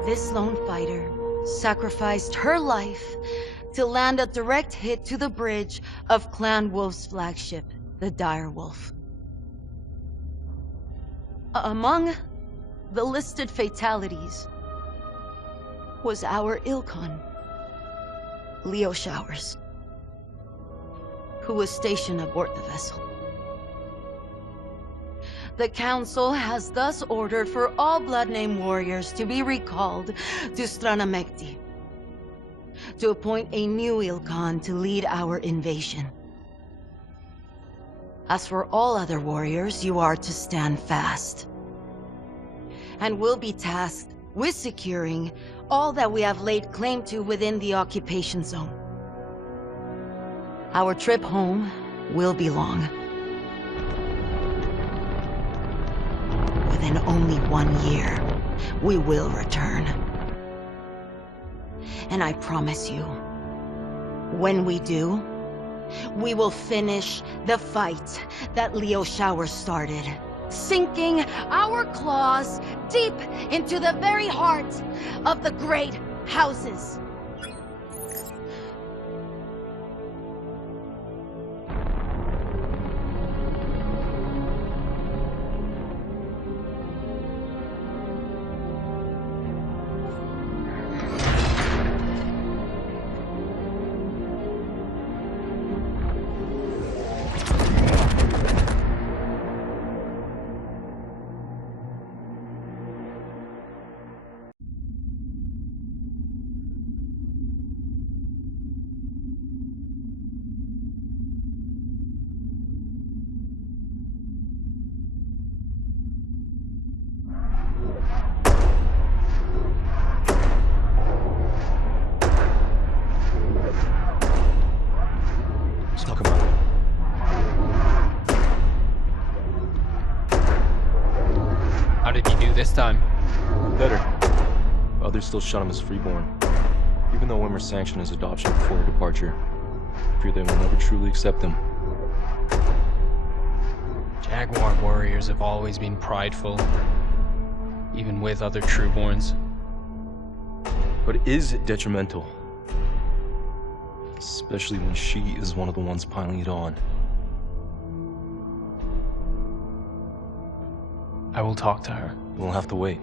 This lone fighter sacrificed her life to land a direct hit to the bridge of Clan Wolf's flagship, the Dire Wolf. Among the listed fatalities was our Ilkon, Leo Showers, who was stationed aboard the vessel. The Council has thus ordered for all Blood-Name warriors to be recalled to Stranamekti, to appoint a new Ilkon to lead our invasion. As for all other warriors, you are to stand fast, and will be tasked with securing all that we have laid claim to within the occupation zone. Our trip home will be long. Within only 1 year, we will return. And I promise you, when we do, we will finish the fight that Leo Shower started, sinking our claws deep into the very heart of the great houses. This time. Better. Others still shot him as freeborn. Even though Wimmer sanctioned his adoption before her departure, I fear they will never truly accept him. Jaguar warriors have always been prideful, even with other trueborns. But it is detrimental. Especially when she is one of the ones piling it on. I will talk to her. We'll have to wait.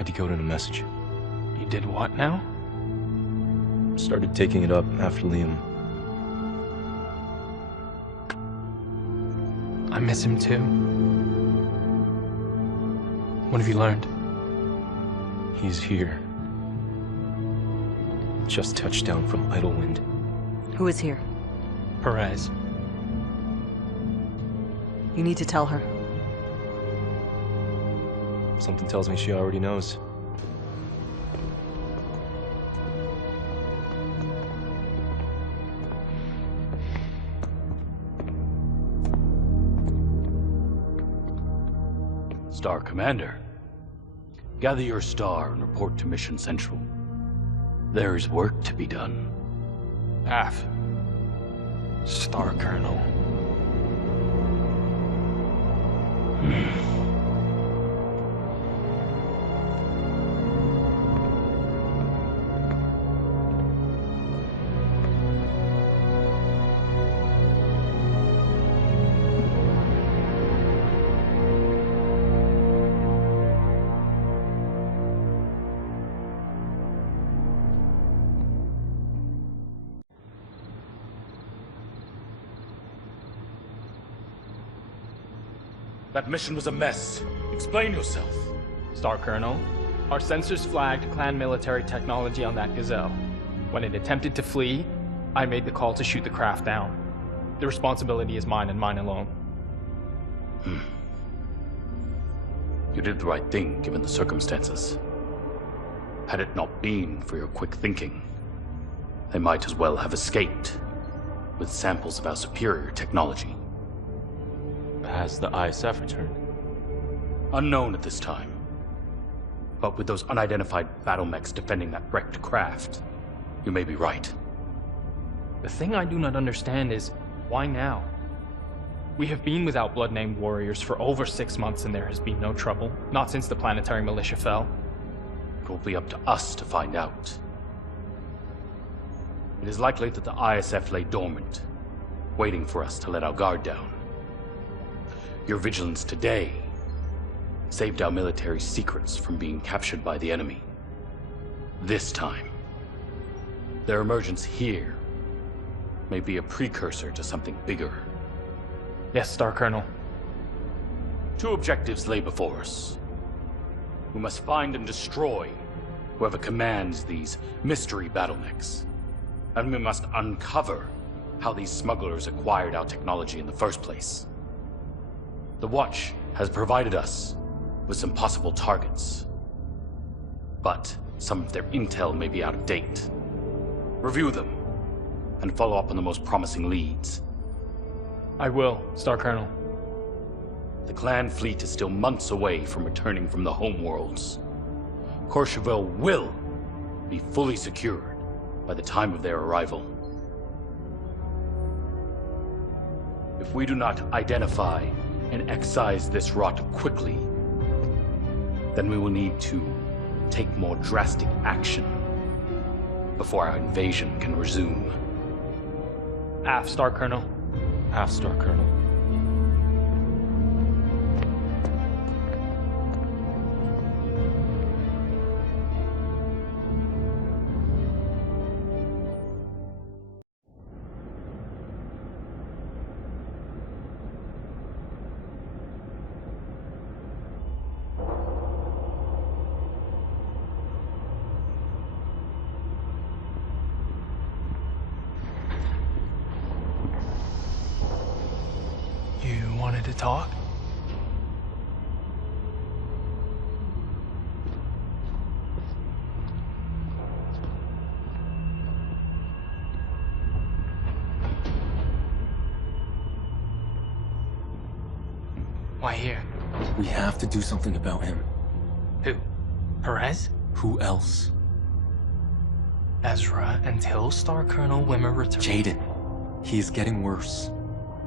I decoded a message. You did what now? Started taking it up after Liam. I miss him too. What have you learned? He's here. Just touched down from Idlewind. Who is here? Perez. You need to tell her. Something tells me she already knows. Star Commander, gather your star and report to Mission Central. There is work to be done. Af. Star Colonel. That mission was a mess. Explain yourself. Star Colonel, our sensors flagged clan military technology on that Gazelle. When it attempted to flee, I made the call to shoot the craft down. The responsibility is mine and mine alone. You did the right thing, given the circumstances. Had it not been for your quick thinking, they might as well have escaped with samples of our superior technology. Has the ISF returned? Unknown at this time. But with those unidentified battle mechs defending that wrecked craft, you may be right. The thing I do not understand is, why now? We have been without blood-named warriors for over 6 months and there has been no trouble. Not since the planetary militia fell. It will be up to us to find out. It is likely that the ISF lay dormant, waiting for us to let our guard down. Your vigilance today saved our military's secrets from being captured by the enemy. This time, their emergence here may be a precursor to something bigger. Yes, Star Colonel. 2 objectives lay before us. We must find and destroy whoever commands these mystery battle mechs. And we must uncover how these smugglers acquired our technology in the first place. The Watch has provided us with some possible targets, but some of their intel may be out of date. Review them and follow up on the most promising leads. I will, Star Colonel. The clan fleet is still months away from returning from the homeworlds. Courchevel will be fully secured by the time of their arrival. If we do not identify and excise this rot quickly, then we will need to take more drastic action before our invasion can resume. Aft, Star Colonel. Aft, Star Colonel. You wanted to talk? Why here? We have to do something about him. Who? Perez? Who else? Ezra until Star Colonel Wimmer returns. Jaden. He is getting worse.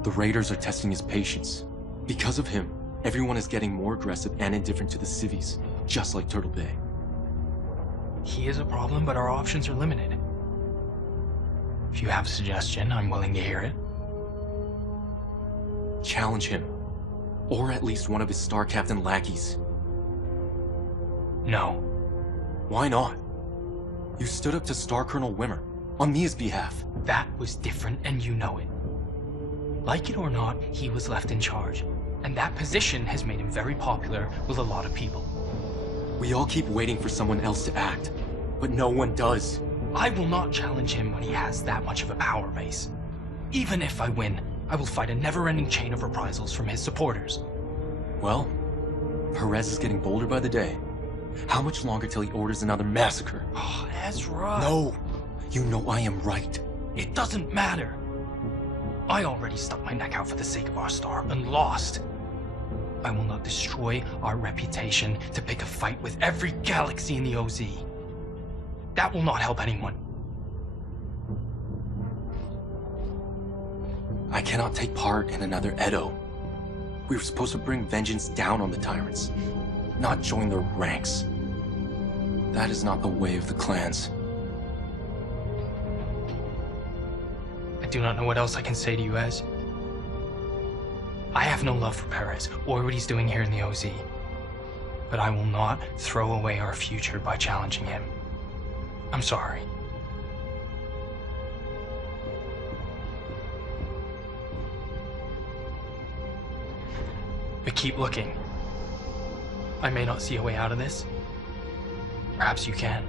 The Raiders are testing his patience. Because of him, everyone is getting more aggressive and indifferent to the civvies, just like Turtle Bay. He is a problem, but our options are limited. If you have a suggestion, I'm willing to hear it. Challenge him. Or at least one of his Star Captain lackeys. No. Why not? You stood up to Star Colonel Wimmer, on Mia's behalf. That was different, and you know it. Like it or not, he was left in charge. And that position has made him very popular with a lot of people. We all keep waiting for someone else to act, but no one does. I will not challenge him when he has that much of a power base. Even if I win, I will fight a never-ending chain of reprisals from his supporters. Well, Perez is getting bolder by the day. How much longer till he orders another massacre? Oh, Ezra! No! You know I am right. It doesn't matter. I already stuck my neck out for the sake of our star and lost. I will not destroy our reputation to pick a fight with every galaxy in the OZ. That will not help anyone. I cannot take part in another Edo. We were supposed to bring vengeance down on the tyrants, not join their ranks. That is not the way of the clans. I do not know what else I can say to you, Ez. I have no love for Perez or what he's doing here in the OZ. But I will not throw away our future by challenging him. I'm sorry. But keep looking. I may not see a way out of this. Perhaps you can.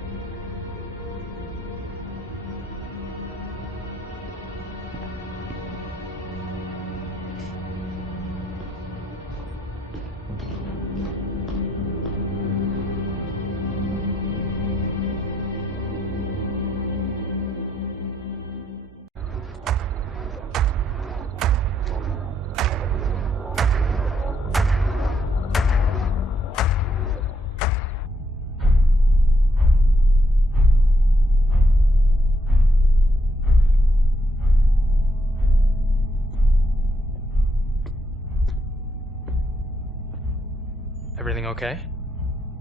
Everything okay?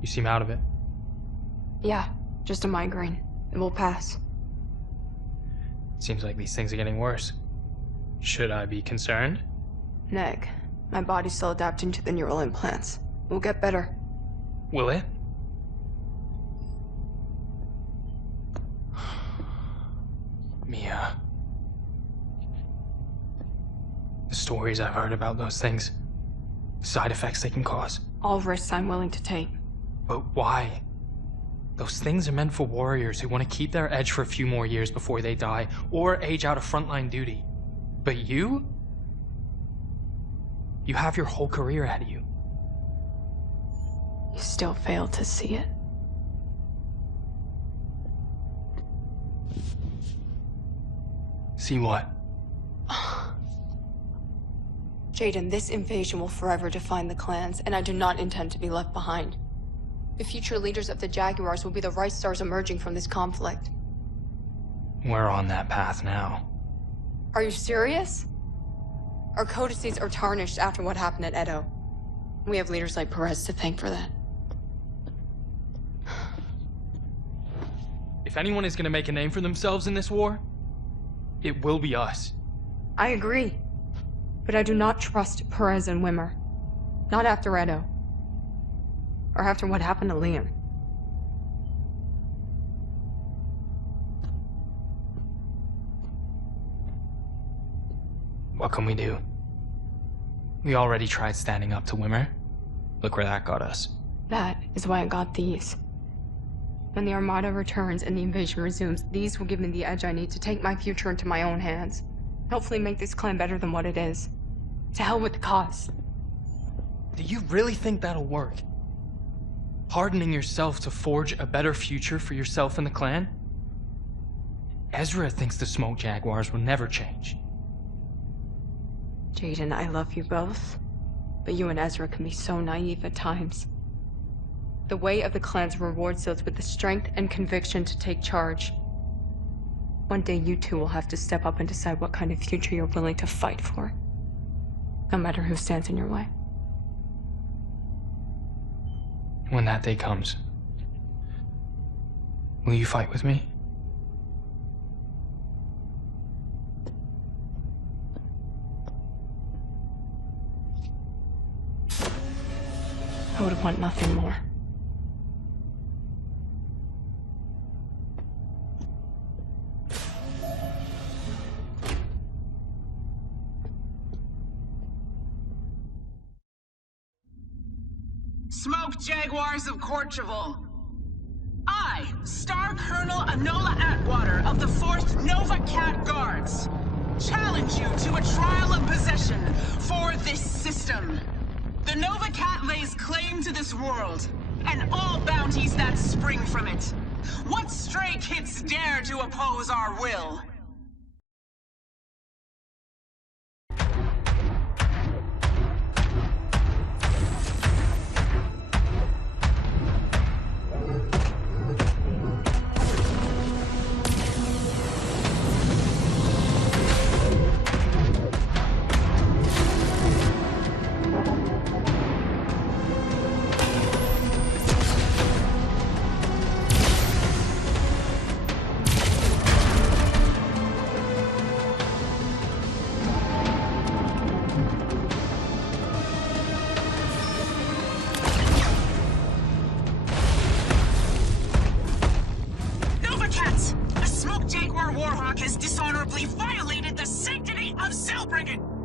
You seem out of it. Yeah, just a migraine. It will pass. Seems like these things are getting worse. Should I be concerned? Neg, my body's still adapting to the neural implants. It will get better. Will it? stories I've heard about those things. Side effects they can cause. All risks I'm willing to take. But why? Those things are meant for warriors who want to keep their edge for a few more years before they die, or age out of frontline duty. But you? You have your whole career ahead of you. You still fail to see it. See what? Jaden, this invasion will forever define the clans, and I do not intend to be left behind. The future leaders of the Jaguars will be the Right Stars emerging from this conflict. We're on that path now. Are you serious? Our codices are tarnished after what happened at Edo. We have leaders like Perez to thank for that. If anyone is going to make a name for themselves in this war, it will be us. I agree. But I do not trust Perez and Wimmer. Not after Edo. Or after what happened to Liam. What can we do? We already tried standing up to Wimmer. Look where that got us. That is why I got these. When the Armada returns and the invasion resumes, these will give me the edge I need to take my future into my own hands. Hopefully make this clan better than what it is. To hell with the cause. Do you really think that'll work? Hardening yourself to forge a better future for yourself and the clan? Ezra thinks the Smoke Jaguars will never change. Jaden, I love you both. But you and Ezra can be so naive at times. The way of the clans rewards those with the strength and conviction to take charge. One day you two will have to step up and decide what kind of future you're willing to fight for. No matter who stands in your way. When that day comes, will you fight with me? I would want nothing more. Smoke Jaguars of Corcheval. I, Star Colonel Enola Atwater of the 4th Nova Cat Guards, challenge you to a trial of possession for this system. The Nova Cat lays claim to this world, and all bounties that spring from it. What stray kids dare to oppose our will? Warhawk has dishonorably violated the sanctity of Cellbrigade!